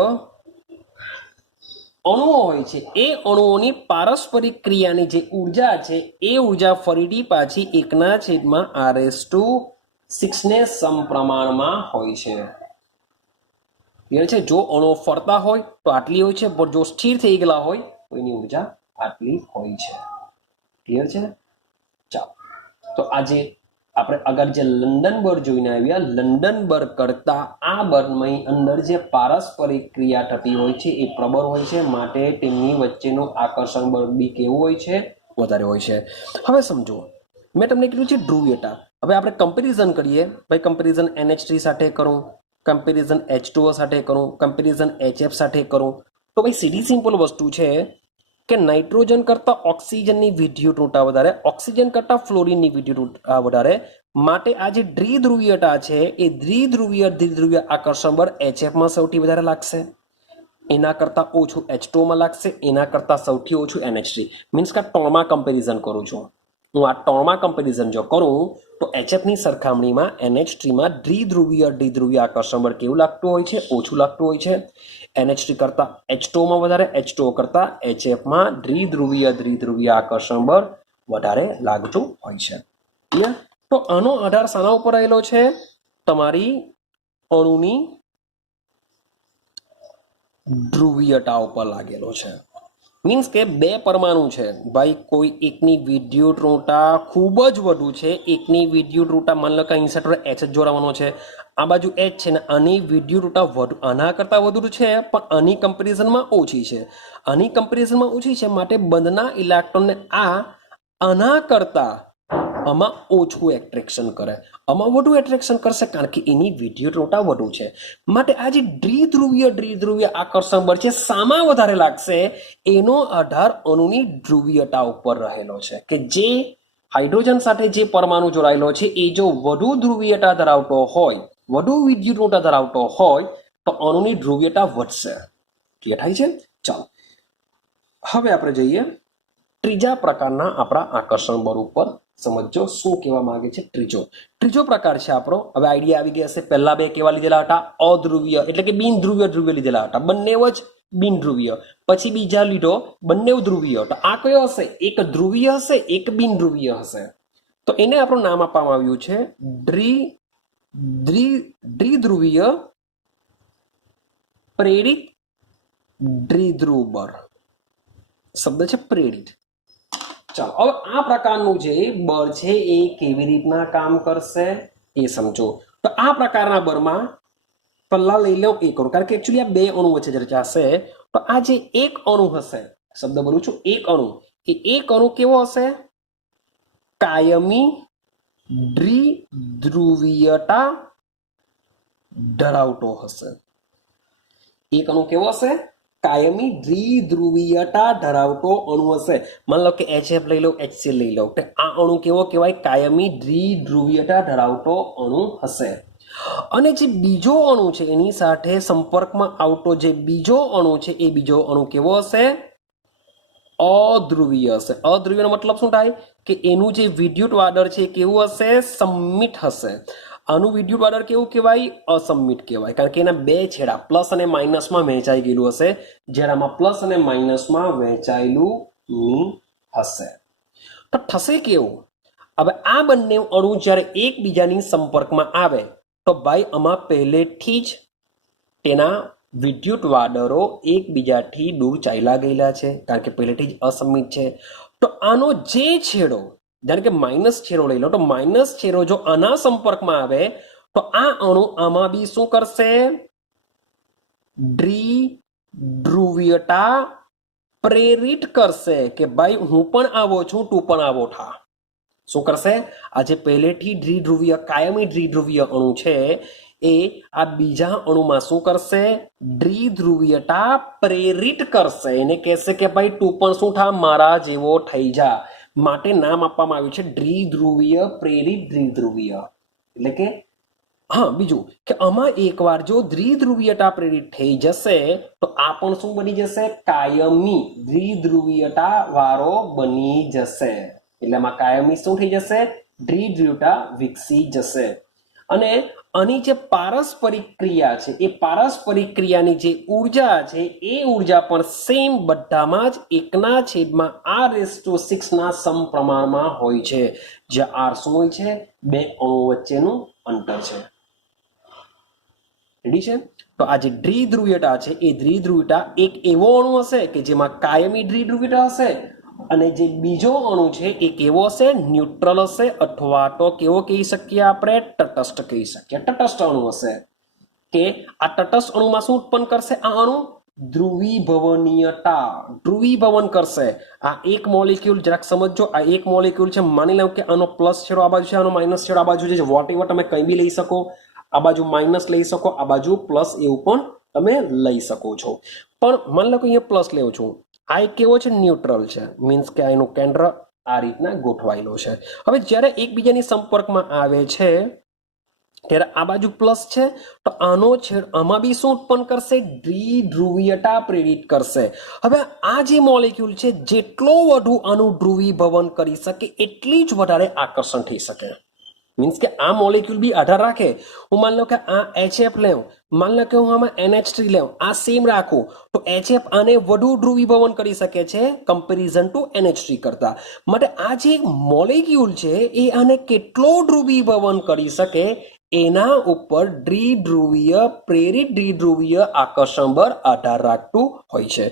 અણુઓ હોય છે એ અણુઓની પારસ્પરિક ક્રિયાની જે ઉર્જા છે એ ઉર્જા ફરીથી પાછી એકના છેદમાં r⁶ ને સમપ્રમાણમાં હોય છે. ક્લિયર છે? જો અણુઓ ફરતા હોય તો આટલી હોય છે, પણ જો સ્થિર થઈ ગયેલા હોય તો એની ઉર્જા આટલી હોય છે. ક્લિયર છે? ચાલો, તો આજે આપણે આગળ જે લંડન બર જોઈને આવ્યા, લંડન બર કરતા આ બરની અંદર જે પારસ્પરિક ક્રિયા થતી હોય છે એ પ્રબળ હોય છે, માટે તેમની વચ્ચેનું આકર્ષણ બળ બી કેવું હોય છે? વધારે હોય છે. હવે સમજો, મેં તમને કીધું છે ધ્રુવીયતા. હવે આપણે કમ્પેરિઝન કરીએ. ભાઈ કમ્પેરિઝન NH3 સાથે કરું, કમ્પેરિઝન H2O સાથે કરું, કમ્પેરિઝન HF સાથે કરું, તો ભાઈ સીધી સિમ્પલ વસ્તુ છે કે નાઇટ્રોજન કરતાં ઓક્સિજનની વિદ્યુતઋણતા વધારે, ઓક્સિજન કરતાં ફ્લોરિનની વિદ્યુતઋણતા વધારે, માટે આ જે દ્વિધ્રુવીયતા છે એ દ્વિધ્રુવીય આકર્ષણ બળ HFમાં સૌથી વધારે લાગશે, એના કરતાં ઓછું H2માં લાગશે, એના કરતાં સૌથી ઓછું NH3. મીન્સ કે ત્રણમાં કમ્પેરિઝન કરું છું હું. આ ત્રણમાં કમ્પેરિઝન જો કરું તો HFની સરખામણીમાં NH3માં દ્વિધ્રુવીય આકર્ષણ બળ કેવું લાગતું હોય છે? ઓછું લાગતું હોય છે. NH3 કરતાં H2માં વધારે, H2O કરતાં HFમાં દ્વિધ્રુવીય આકર્ષણ બળ વધારે લાગતું હોય છે. ક્લિયર? તો આનો આધાર શાના ઉપર રહેલો છે? તમારી અણુની ધ્રુવીયતા ઉપર લાગેલો છે. મીન્સ કે બે પરમાણુ છે ભાઈ, કોઈ એકની વિદ્યુતઋણતા ખૂબ જ વધુ છે, એકની વિદ્યુતઋણતા માની લો કે અહીં સાથે H જ જોડાવાનો છે, આ બાજુ H છે ને આની વિદ્યુતઋણતા વધુ આના કરતાં વધુ છે, પણ આની કમ્પેરિઝનમાં ઓછી છે. આની કમ્પેરિઝનમાં ઓછી છે માટે બંધના ઇલેક્ટ્રોનને આના કરતાં આમાં ઓછું એટ્રેક્શન કરે, આમાં વધુ એટ્રેક્શન કરશે કારણ કે એની વિદ્યુતઋણતા વધુ છે. માટે આ જે દ્વિધ્રુવીય આકર્ષણ બળ છે શામાં વધારે લાગશે? એનો આધાર અણુની ધ્રુવીયતા ઉપર રહેલો છે કે જે હાઇડ્રોજન સાથે જે પરમાણુ જોડાયેલો છે એ જો વધુ ધ્રુવીયતા ધરાવતો હોય, વધુ વિદ્યુતઋણતા ધરાવતો હોય તો અણુની ધ્રુવીયતા વધશે. ક્લિયર થાય છે? ચાલો હવે આપણે જઈએ ત્રીજા પ્રકારના આપણા આકર્ષણ બળ ઉપર. સમજો શું કહેવા માંગે છે. ત્રીજો પ્રકાર છે આપણો. હવે આઈડિયા આવી ગયા હશે. પહેલા બે કેવા લીધેલા હતા? અધ્રુવીય એટલે કે બિનધ્રુવીય લીધેલા હતા, બંને જ બિનધ્રુવીય. પછી બીજા લીધો બંને ધ્રુવીય. તો આ કયો હશે? એક ધ્રુવીય હશે, એક બિનધ્રુવીય હશે. તો એને આપણું નામ આપવામાં આવ્યું છે દ્વિધ્રુવીય પ્રેરિત દ્વિધ્રુવ બળ. શબ્દ છે પ્રેરિત. ચાલો હવે આ પ્રકારનું જે બળ છે એ કેવી રીતના કામ કરશે એ સમજો. તો આ પ્રકારના બળમાં પહેલા લઈ લો એક અણુ, કારણ કે એકચ્યુઅલી આ બે અણુ વચ્ચે ચર્ચા હશે. તો આ જે એક અણુ હશે, શબ્દ બોલું છું એક અણુ, એ એક અણુ કેવો હશે? કાયમી દ્વિધ્રુવીયતા ધરાવતો હશે. એક અણુ કેવો હશે? કાયમી દ્વિધ્રુવીયતા ધરાવતો અણુ હશે. માની લો કે HF લઈ લો, HCl લઈ લો, તો આ અણુ કેવો કહેવાય? કાયમી દ્વિધ્રુવીયતા ધરાવતો અણુ હશે. અને જે બીજો અણુ છે એની સાથે સંપર્કમાં આવતો જે બીજો અણુ છે એ બીજો અણુ કેવો હશે? અધ્રુવીય હશે. અધ્રુવીયનો મતલબ શું થાય? કે એનું જે વિદ્યુત વાદળ છે કેવું હશે? સમમિત હશે. આનું વિદ્યુત વાદળ કેવું કહેવાય? અસમમિત કહેવાય, કારણ કે એના બે છેડા પ્લસ અને માઇનસમાં વહેંચાઈ ગયેલું હશે, જ્યારે આમાં પ્લસ અને માઇનસમાં વહેંચાયેલું હશે. તો થશે કેવું? હવે આ બંને અણુ જ્યારે એકબીજાની સંપર્કમાં આવે તો ભાઈ આમાં પહેલેથી જ તેના વિદ્યુત વાદળો એકબીજાથી દૂર ચાલ્યા ગયેલા છે, કારણ કે પહેલેથી જ અસમમિત છે. તો આનો જે છેડો, જાણે કે માઇનસ છેડો લઈ લો, તો માઇનસ છેડો જો આના સંપર્કમાં આવે તો આ અણુ આમાં બી શું કરશે? દ્વિધ્રુવીયતા પ્રેરિત કરશે કે ભાઈ હું પણ આવો છું, તું પણ આવો થા. શું કરશે? આ જે પહેલેથી દ્વિધ્રુવીય કાયમી દ્વિધ્રુવીય અણુ છે એ આ બીજા અણુમાં શું કરશે? દ્વિધ્રુવીયતા પ્રેરિત કરશે. એને કહેશે કે ભાઈ તું પણ શું થા? મારા જેવો થઈ જા. માટે નામ આપવામાં આવ્યું છે દ્વિધ્રુવીય પ્રેરિત દ્વિધ્રુવીય. એટલે કે હા, બીજું કે આમાં એકવાર જો દ્વિધ્રુવીયતા પ્રેરિત થઈ જશે તો આ પણ શું બની જશે? કાયમી દ્વિધ્રુવીયતા વાળો બની જશે. એટલે આમાં કાયમી શું થઈ જશે? દ્વિધ્રુવીયતા વિકસી જશે. અને આની જે પારસ્પરિક ક્રિયા છે એ પારસ્પરિક ક્રિયાની જે ઉર્જા છે એ ઉર્જા પણ સેમ બધામાં જ 1/r⁶ ના સમપ્રમાણમાં હોય છે, જ્યાં r શું હોય છે? બે અણુ વચ્ચેનું અંતર છે. રેડી છે? તો આ જે દ્વિધ્રુવીયતા છે એ દ્વિધ્રુવીયતા એક એવો અણુ હશે કે જેમાં કાયમી દ્વિધ્રુવીયતા હશે, અને જે બીજો અણુ છે એ કેવો હશે? ન્યુટ્રલ હશે, અથવા તો કેવો કહી શકીએ આપણે? તટસ્થ કહી શકીએ. તટસ્થ અણુ હશે કે આ તટસ્થ અણુમાં શું ઉત્પન્ન કરશે? આ અણુ ધ્રુવીભવનીયતા, ધ્રુવીભવન કરશે. આ એક મોલેક્યુલ જરાક સમજો, આ એક મોલેક્યુલ છે, માની લો કે આનો પ્લસ છેડો આ બાજુ છે, આનો માઇનસ છેડો આ બાજુ છે, વોટ એવર તમે કંઈ બી લઈ શકો, આ બાજુ માઇનસ લઈ શકો, આ બાજુ પ્લસ, એવું પણ તમે લઈ શકો છો. પણ માની લો કે અહીંયા પ્લસ લેવું છું, આ એક કેવો છે? ન્યુટ્રલ છે, મીન્સ કે એનું કેન્દ્ર આ રીતના ગોઠવાયેલું છે. હવે જ્યારે એકબીજાની સંપર્કમાં આવે છે ત્યારે આ બાજુ પ્લસ છે તો આનો છેદ આમાં બી શું ઉત્પન્ન કરશે? દ્વિધ્રુવીયતા પ્રેરિત કરશે. હવે આ જે મોલેક્યુલ છે જેટલો વધુ આનું ધ્રુવીભવન કરી શકે એટલી જ વધારે આકર્ષણ થઈ શકે. મીન્સ કે આ મોલેક્યુલ બી આધાર રાખે. હું માની લો કે આ HF લેવું, માની લો કે હું આમાં NH3 લેવું, આ સેમ રાખું તો HF આને વધુ ધ્રુવીભવન કરી શકે છે કમ્પેરિઝન ટુ NH3 કરતા. માટે આ જે મોલેક્યુલ છે એ આને કેટલો ધ્રુવીભવન કરી શકે એના ઉપર દ્વિધ્રુવીય પ્રેરિત દ્વિધ્રુવીય આકર્ષણ બળ આધાર રાખતું હોય છે.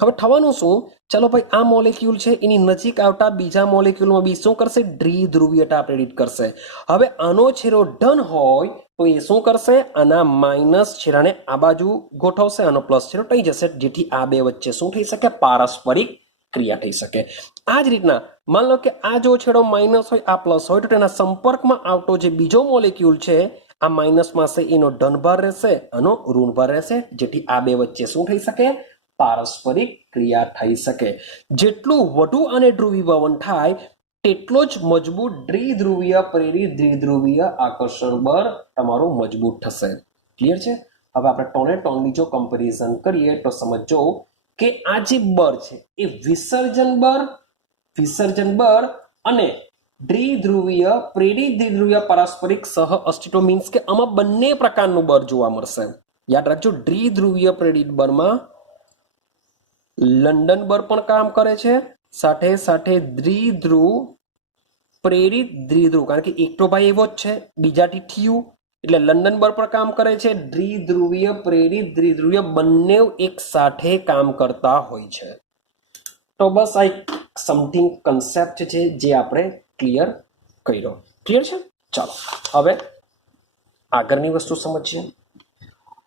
હવે થવાનું શું? ચલો ભાઈ, આ મોલેક્યુલ છે એની નજીક આવતા બીજા મોલેક્યુલમાં બી શું કરશે? દ્વિધ્રુવીયતા પ્રેરિત કરશે. હવે આનો છેડો ધન હોય તો એ શું કરશે? આના માઇનસ છેડાને આ બાજુ ગોઠવશે, આનો પ્લસ છેડો થઈ જશે, જેથી આ બે વચ્ચે શું થઈ શકે? પારસ્પરિક ક્રિયા થઈ શકે. આ જ રીતના માન લો કે આ જો છેડો માઇનસ હોય, આ પ્લસ હોય, તો તેના સંપર્કમાં આવતો જે બીજો મોલેક્યુલ છે આ માઇનસમાં છે એનો ધનભાર રહેશે, આનો ઋણભાર રહેશે, જેથી આ બે વચ્ચે શું થઈ શકે? પારસ્પરિક ક્રિયા થઈ શકે. જેટલું વધુ આને ધ્રુવીભવન થાય તેટલો જ મજબૂત દ્વિધ્રુવીય પ્રેરિત દ્વિધ્રુવીય આકર્ષણ બળ તમારું મજબૂત થશે. ક્લિયર છે? હવે આપણે ટોને ટોનની જો કમ્પેરિઝન કરીએ તો સમજો કે આ જે બળ છે એ વિસર્જન બળ અને દ્વિધ્રુવીય પ્રેરિત દ્વિધ્રુવીય પારસ્પરિક સહ અસ્તિત્વ, મીન્સ કે આમાં બંને પ્રકારનું બળ જોવા મળશે. યાદ રાખજો, દ્વિધ્રુવીય પ્રેરિત બળમાં લંડન બળ પણ કામ કરે છે, સાથે સાથે દ્વિધ્રુવ પ્રેરિત દ્વિધ્રુવ, કારણ કે એક તો ભાઈ એવો જ છે, બીજાથી થયું એટલે લંડન બળ પર કામ કરે છે. દ્વિધ્રુવીય પ્રેરિત દ્વિધ્રુવીય બંને એક સાથે કામ કરતા હોય છે. તો બસ આ એક સમથિંગ કન્સેપ્ટ છે જે આપણે ક્લિયર કર્યો. ક્લિયર છે? ચાલો હવે આગળની વસ્તુ સમજીએ.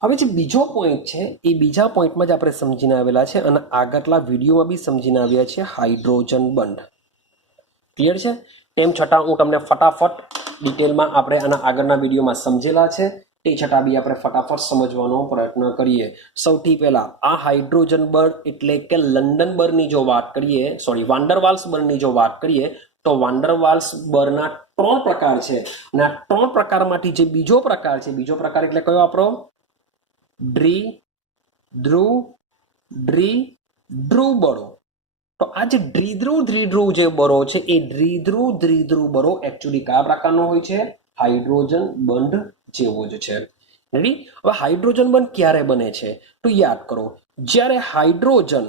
હવે જે બીજો પોઈન્ટ છે એ બીજા પોઈન્ટમાં જ આપણે સમજીને આવેલા છે અને આગળના વિડીયોમાં બી સમજીને આવ્યા છે, હાઇડ્રોજન બંધ. ક્લિયર છે? તેમ છતાં હું તમને ફટાફટ ડિટેલમાં આપણે આના આગળના વિડીયોમાં સમજેલા છે, તે છતાં બી આપણે ફટાફટ સમજવાનો પ્રયત્ન કરીએ. સૌથી પહેલા આ હાઇડ્રોજન બળ એટલે કે લંડન બળની જો વાત કરીએ, વાન ડર વાલ્સ બળની જો વાત કરીએ તો વાન ડર વાલ્સ બળના 3 પ્રકાર છે અને આ 3 પ્રકારમાંથી જે બીજો પ્રકાર છે, બીજો પ્રકાર એટલે કયો આપણો? દ્વિધ્રુવ બળો. તો આ જે દ્વિધ્રુવ જે બળો છે એ દ્વિધ્રુવ બળો એકચ્યુઅલી કયા પ્રકારનો હોય છે? હાઇડ્રોજન બંધ જેવો જ છે. રેડી? હવે હાઇડ્રોજન બંધ ક્યારે બને છે? તો યાદ કરો, જ્યારે હાઇડ્રોજન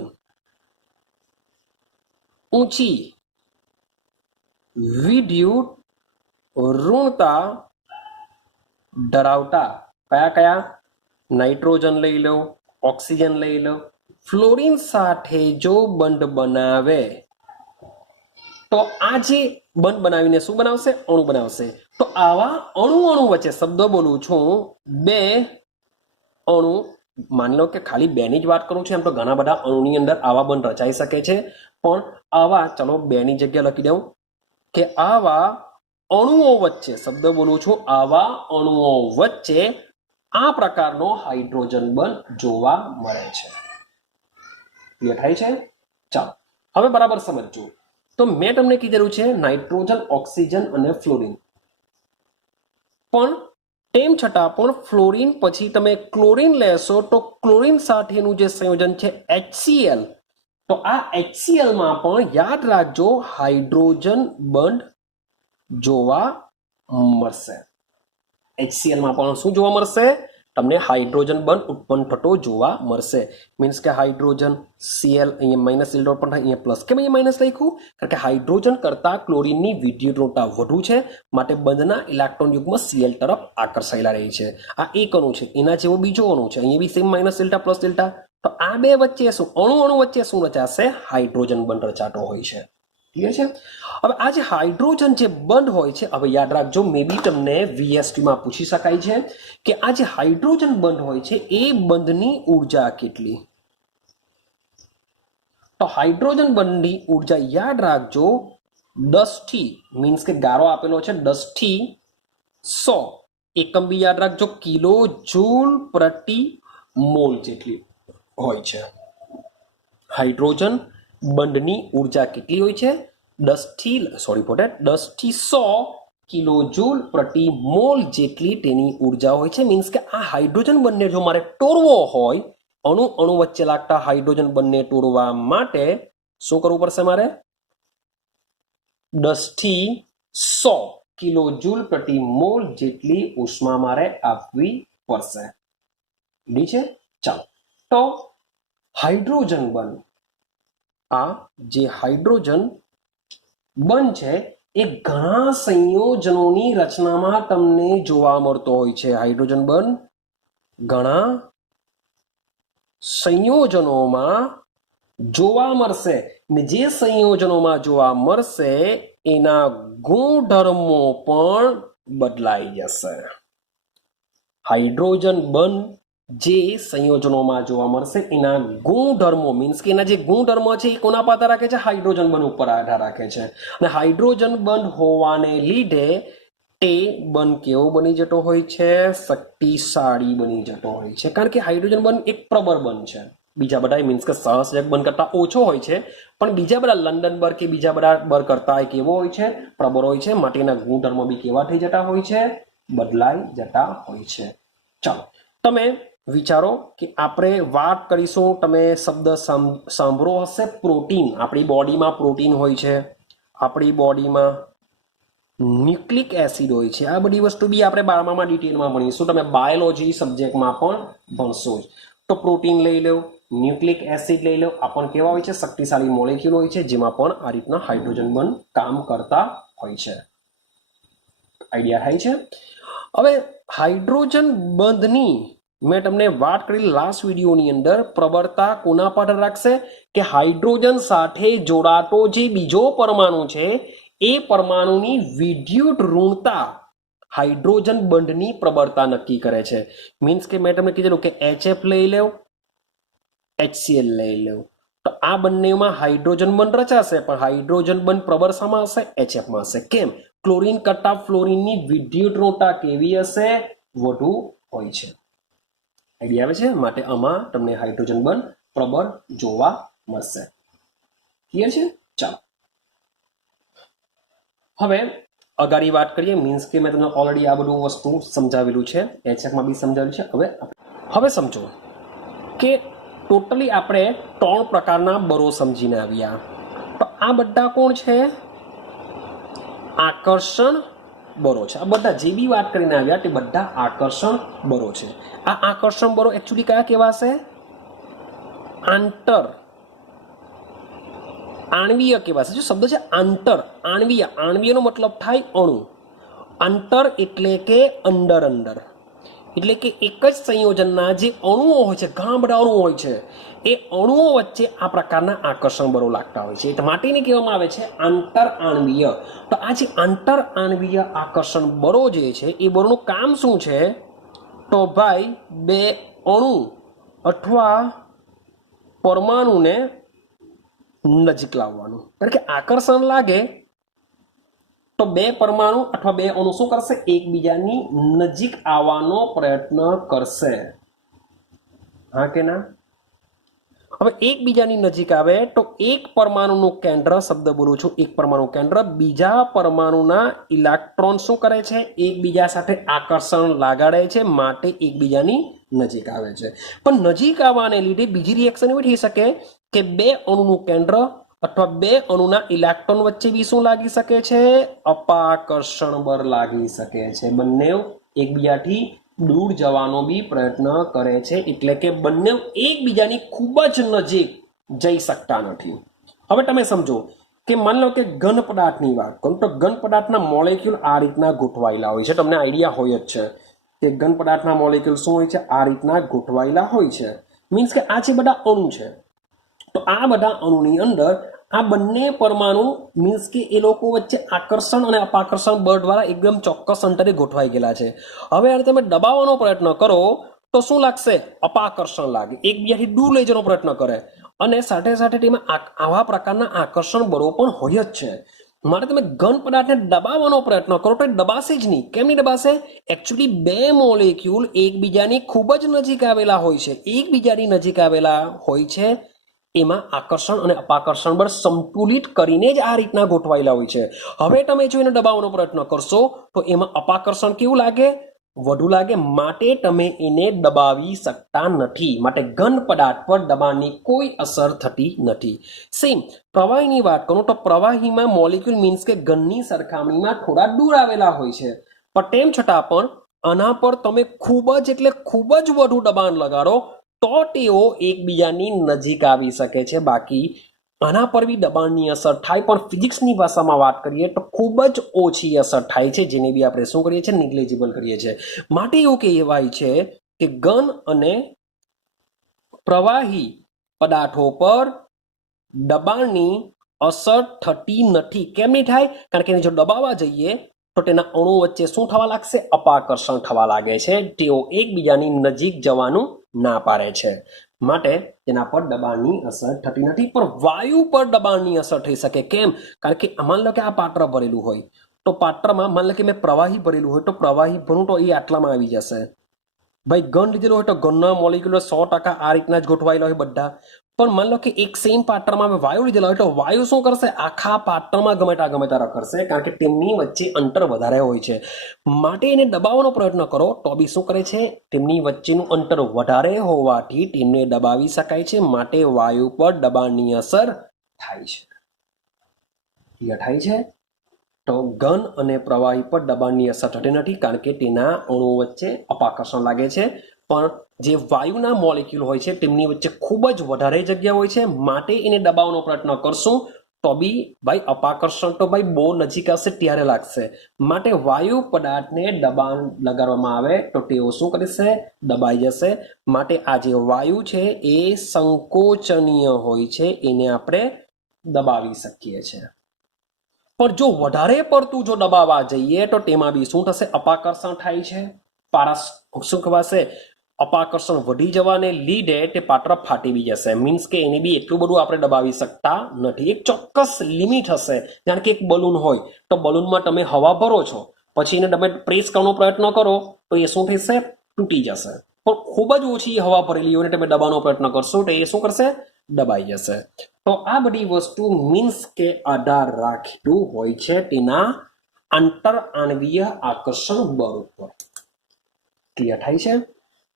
ઊંચી વિદ્યુત ઋણતા ધરાવતા કયા? નાઇટ્રોજન લઈ લો, ઓક્સિજન લઈ લો, ફ્લોરિન સાથે જો બંધ બનાવે તો આ જે બંધ બનાવીને શું બનાવશે? અણુ બનાવશે. તો આવા અણુ વચ્ચે, શબ્દો બોલું છું, 2 અણુ, માની લો કે ખાલી 2 ની જ વાત કરું છું, એમ તો ઘણા બધા અણુની અંદર આવા બંધ રચાઈ શકે છે, પણ આવા, ચલો 2 ની જગ્યા લખી દઉં કે આવા અણુઓ વચ્ચે, શબ્દ બોલું છું, આવા અણુઓ વચ્ચે આ પ્રકારનો હાઇડ્રોજન બંધ જોવા મળે છે. ક્લિયર થાય છે? ચાલો હવે બરાબર સમજજો. તો મેં તમને કીધેલું છે નાઇટ્રોજન, ઓક્સિજન અને ફ્લોરિન, પણ તેમ છતાં પણ ફ્લોરિન પછી તમે ક્લોરિન લેશો તો ક્લોરિન સાથેનું જે સંયોજન છે HCl, તો આ HCl માં પણ યાદ રાખજો હાઇડ્રોજન બંધ જોવા મળશે. HCl માં પણ શું જોવા મળશે? તમને હાઇડ્રોજન બંધ ઉત્પન્ન થતો જોવા મળશે. મીન્સ કે હાઇડ્રોજન Cl, અહીંયા માઇનસ ઇલેક્ટ્રોન પણ થાય, અહીંયા પ્લસ. કેમ અહીંયા માઇનસ લખ્યું? કારણ કે હાઇડ્રોજન કરતા ક્લોરિનની વિદ્યુત ઋણતા વધુ છે, માટે બંધના ઇલેક્ટ્રોન યુગ્મ Cl તરફ આકર્ષાયેલા રહે છે. આ એક અણુ છે, એના જેવો બીજો અણુ છે, અહીંયા B same minus delta plus delta, તો આ બે વચ્ચે શું અણુ વચ્ચે શું રચાશે? હાઇડ્રોજન બંધ રચાતો હોય છે. ક્લિયર છે? હવે આ જે હાઇડ્રોજન જે બંધ હોય છે, હવે યાદ રાખજો, મે બી તમને VST માં પૂછી શકાય છે કે આ જે હાઇડ્રોજન બંધ હોય છે એ બંધની ઉર્જા કેટલી? તો હાઇડ્રોજન બંધની ઉર્જા યાદ રાખજો 10 થી, મીન્સ કે ગારો આપેલો છે 10 થી 100, એકમ બી યાદ રાખજો, કિલો જૂલ પ્રતિ મોલ જેટલી હોય છે. હાઇડ્રોજન બંધની ઉર્જા કેટલી હોય છે? 10 થી 100 કિલો જૂલ પ્રતિ મોલ જેટલી તેની ઉર્જા હોય છે. મીન્સ કે આ હાઇડ્રોજન બંધને જો મારે તોડવો હોય, અણુ વચ્ચે લાગતા હાઇડ્રોજન બંધને તોડવા માટે શું કરવું પડશે? મારે 10 થી 100 કિલો જૂલ પ્રતિ મોલ જેટલી ઉષ્મા મારે આપવી પડશે. ડી છે? ચાલો, તો હાઇડ્રોજન બંધ, આ જે હાઇડ્રોજન બંધ છે એ ઘણા સંયોજનોની રચનામાં તમને જોવા મળતો હોય છે. હાઇડ્રોજન બંધ ઘણા સંયોજનોમાં જોવા મળશે, ને જે સંયોજનોમાં જોવા મળશે એના ગુણધર્મો પણ બદલાઈ જશે. હાઇડ્રોજન બંધ જે સંયોજનોમાં જોવા મળશે એના ગુણધર્મો, મીન્સ કે એના જે ગુણધર્મ છે એ કોના પર આધાર રાખે છે? હાઇડ્રોજન બંધ ઉપર આધાર રાખે છે. અને હાઇડ્રોજન બંધ હોવાને લીધે તે બંધ કેવો બની જતો હોય છે? શક્તિશાળી બની જતો હોય છે. કારણ કે હાઇડ્રોજન બંધ એક પ્રબળ બંધ છે. બીજા બધા મીન્સ કે સહસંયોજક બંધ કરતા ઓછો હોય છે, પણ બીજા બધા લંડન બંધ કે બીજા બધા બંધ કરતા કેવો હોય છે? પ્રબળ હોય છે. માટે એના ગુણધર્મો બી કેવા થઈ જતા હોય છે? બદલાઈ જતા હોય છે. ચાલો, તમે વિચારો કે આપણે વાત કરીશું, તમે શબ્દ સાંભળો હશે પ્રોટીન. આપણી બોડીમાં પ્રોટીન હોય છે, આપણી બોડીમાં ન્યુક્લિક એસિડ હોય છે. આ બધી વસ્તુ બી આપણે 12માં ડિટેલમાં ભણીશું, તમે બાયોલોજી સબ્જેક્ટમાં પણ ભણશો જ. તો પ્રોટીન લઈ લો, ન્યુક્લિક એસિડ લઈ લો, આ પણ કેવા હોય છે? શક્તિશાળી મોલેક્યુલ હોય છે, જેમાં પણ આ રીતના હાઇડ્રોજન બંધ કામ કરતા હોય છે. આઈડિયા થાય છે? હવે હાઇડ્રોજન બંધની મેં તમને વાત કરી લાસ્ટ વિડીયોની અંદર, પ્રબળતા કોના પર રાખશે? કે હાઇડ્રોજન સાથે જોડાતો જે બીજો પરમાણુ છે એ પરમાણુની વિદ્યુત ઋણતા હાઇડ્રોજન બંધની પ્રબળતા નક્કી કરે છે. મીન્સ કે મેં તમને કીધેલું કે HF લઈ લો, HCl લઈ લો, તો આ બંનેમાં હાઇડ્રોજન બંધ રચાશે, પણ હાઇડ્રોજન બંધ પ્રબળ શામાં હશે? HF માં હશે. કેમ? ક્લોરીન કરતા ફ્લોરીનની વિદ્યુત ઋણતા કેવી હશે? વધુ હોય છે. આઈડિયા આવે છે? માટે આમાં તમને હાઇડ્રોજન બંધ પ્રબળ જોવા મળશે. ક્લિયર છે? ચાલો, હવે અગાડી વાત કરીએ. મીન્સ કે મેં તમને ઓલરેડી આ બધું વસ્તુ સમજાવેલું છે, HF માં બી સમજાવેલું છે. હવે સમજો કે ટોટલી આપણે 3 પ્રકારના બરો સમજીને આવ્યા. તો આ બધા કોણ છે? આકર્ષણ બરો છે. આ બધા જે બી વાત કરીને આવ્યા તે બધા આકર્ષણ બરો છે. આ આકર્ષણ બરો એકચ્યુઅલી કયા કહેવાશે? આંતર આણવીય કહેવાશે. જો શબ્દ છે આંતર આણવીય, આણવીયનો મતલબ થાય અણુ. આંતર એટલે કે અંદર અંદર, એટલે કે એક જ સંયોજનના જે અણુઓ હોય છે, ઘણા બધા અણુઓ હોય છે, એ અણુઓ વચ્ચે આ પ્રકારના આકર્ષણ બળો લાગતા હોય છે. એટલે માટેને કહેવામાં આવે છે આંતર આણવીય. તો આ જે આંતર આણવીય આકર્ષણ બળો જે છે એ બળોનું કામ શું છે? તો ભાઈ બે અણુ અથવા પરમાણુને નજીક લાવવાનું. કારણ કે આકર્ષણ લાગે તો બે પરમાણુ અથવા બે અણુ શું કરશે? એકબીજાની નજીક આવવાનો પ્રયત્ન કરશે. હા કે ના? હવે એકબીજાની નજીક આવે તો એક પરમાણુનું કેન્દ્ર, શબ્દ બોલું છું, એક પરમાણુ કેન્દ્ર બીજા પરમાણુના ઇલેક્ટ્રોન શું કરે છે? એકબીજા સાથે આકર્ષણ લગાડે છે, માટે એકબીજાની નજીક આવે છે. પણ નજીક આવવાને લીધે બીજી રિએક્શન એવી થઈ શકે કે બે અણુનું કેન્દ્ર અથવા બે અણુના ઇલેક્ટ્રોન વચ્ચે બી શું લાગી શકે છે? અપાકર્ષણ બળ લાગી શકે છે. બંને એકબીજાથી દૂર જવાનો બી પ્રયત્ન કરે છે, એટલે કે બંને એકબીજાની ખૂબ જ નજીક જઈ શકતા નથી. હવે તમે સમજો કે માની લો કે ઘન પદાર્થની વાત કરું તો ઘન પદાર્થના મોલેક્યુલ આ રીતના ગોઠવાયેલા હોય છે. તમને આઈડિયા હોય જ છે કે ઘન પદાર્થના મોલેક્યુલ શું હોય છે? આ રીતના ગોઠવાયેલા હોય છે. मीन्स के आ बधा अणु है, तो आ बधा अणुनी अंदर आ बंने परमाणु मीन्स के ए लोको वच्चे आकर्षण अने अपाकर्षण बळ द्वारा एकदम ચોક્કસ અંતરે ગોઠવાઈ ગયેલા છે। હવે જ્યારે તમે દબાવવાનો પ્રયત્ન કરો તો શું લાગશે? અપાકર્ષણ લાગે, એકબીજાથી દૂર લઈ જવાનો પ્રયત્ન કરે અને સાથે સાથે તેમાં આવા પ્રકારના આકર્ષણ બળો પણ હોય જ છે। માટે તમે ઘન પદાર્થને દબાવવાનો પ્રયત્ન કરો તો એ દબાશે જ નહીં। કેમ નહીં દબાશે? એકચ્યુઅલી બે મોલેક્યુલ એકબીજાની ખૂબ જ નજીક આવેલા હોય છે, એકબીજાની નજીક આવેલા હોય છે, એમાં આકર્ષણ અને અપાકર્ષણ બળ સંતુલિત કરીને જ આ રીતના ગોઠવાયેલા હોય છે। હવે તમે જો એને દબાવવાનો પ્રયત્ન કરશો તો એમાં અપાકર્ષણ કેવું લાગે? વધુ લાગે, માટે તમે એને દબાવી શકતા નથી। માટે ઘન પદાર્થ પર દબાણની કોઈ અસર થતી નથી। સેમ પ્રવાહીની વાત કરું તો પ્રવાહીમાં મોલેક્યુલ મીન્સ કે ઘનની સરખામણીમાં થોડા દૂર આવેલા હોય છે, પણ તેમ છતાં પણ આના પર તમે ખૂબ જ એટલે ખૂબ જ વધુ દબાણ લગાડો તો તેઓ એકબીજાની નજીક આવી શકે છે। બાકી આના પર બી દબાણની અસર થાય, પણ ફિઝિક્સની ભાષામાં વાત કરીએ તો ખૂબ જ ઓછી અસર થાય છે, જેને બી આપણે શું કરીએ છીએ? નિગ્લેજિબલ કરીએ છીએ। માટે એવું કહેવાય છે કે ઘન અને પ્રવાહી પદાર્થો પર દબાણની અસર થતી નથી। કેમ નહીં થાય? કારણ કે એને જો દબાવવા જઈએ તો તેના અણુ વચ્ચે શું થવા લાગશે? અપાકર્ષણ થવા લાગે છે, તેઓ એકબીજાની નજીક જવાનું ના પાડે છે, માટે તેના પર દબાણની અસર થતી નથી। પણ વાયુ પર દબાણની અસર થઈ શકે। કેમ? કારણ કે માન લો કે આ પાત્ર ભરેલું હોય તો પાત્રમાં માન લો કે મેં પ્રવાહી ભરેલું હોય તો પ્રવાહી ભરું તો એ આટલામાં આવી જશે। ભાઈ ઘન લીધેલો હોય તો ઘનના મોલેક્યુલ 100% આ રીતના જ ગોઠવાયેલા હોય બધા। પણ માન લો કે એક સેમ પાત્રમાં વાયુ લીધેલા હોય તો વાયુ શું કરશે? આખા પાત્રમાં ગમે ત્યાં રખડશે, કારણ કે તેમની વચ્ચે અંતર વધારે હોય છે। માટે એને દબાવવાનો પ્રયત્ન કરો તો બી શું કરે છે? તેમની વચ્ચેનું અંતર વધારે હોવાથી તેમને દબાવી શકાય છે, માટે વાયુ પર દબાણની અસર થાય છે। ક્લિયર થાય છે? તો ઘન અને પ્રવાહી પર દબાણની અસર થતી નથી, કારણ કે તેના અણુઓ વચ્ચે અપાકર્ષણ લાગે છે। પણ જે વાયુના મોલેક્યુલ હોય છે તેમની વચ્ચે ખૂબ જ વધારે જગ્યા હોય છે, માટે એને દબાવવાનો પ્રયત્ન કરશું તો બી ભાઈ અપાકર્ષણ તો ભાઈ બહુ નજીક આવશે ત્યારે લાગશે। માટે વાયુ પદાર્થને દબાણ લગાડવામાં આવે તો તેઓ શું કરશે? દબાઈ જશે। માટે આ જે વાયુ છે એ સંકોચનીય હોય છે, એને આપણે દબાવી શકીએ છીએ। પણ જો વધારે પડતું જો દબાવવા જઈએ તો તેમાં બી શું થશે? અપાકર્ષણ થાય છે। પારસ શું કહેવાશે? અપાકર્ષણ વધી જવાને લીધે તે પાત્ર ફાટી બી જશે। મીન્સ કે એને બી એટલું બધું આપણે દબાવી શકતા નથી। એક ચોક્કસ લિમિટ હશે। જાણે કે એક બલૂન હોય તો બલૂનમાં તમે હવા ભરો છો, પછી એને તમે પ્રેસ કરવાનો પ્રયત્ન કરો તો એ શું થશે? તૂટી જશે। પણ ખૂબ જ ઓછી હવા ભરેલી હોય તમે દબાવવાનો પ્રયત્ન કરશો તો એ શું કરશે? દબાઈ જશે। તો આ બધી વસ્તુ મીન્સ કે આધાર રાખતું હોય છે તેના આંતર આણવીય આકર્ષણ બળ ઉપર। ક્લિયર થાય છે?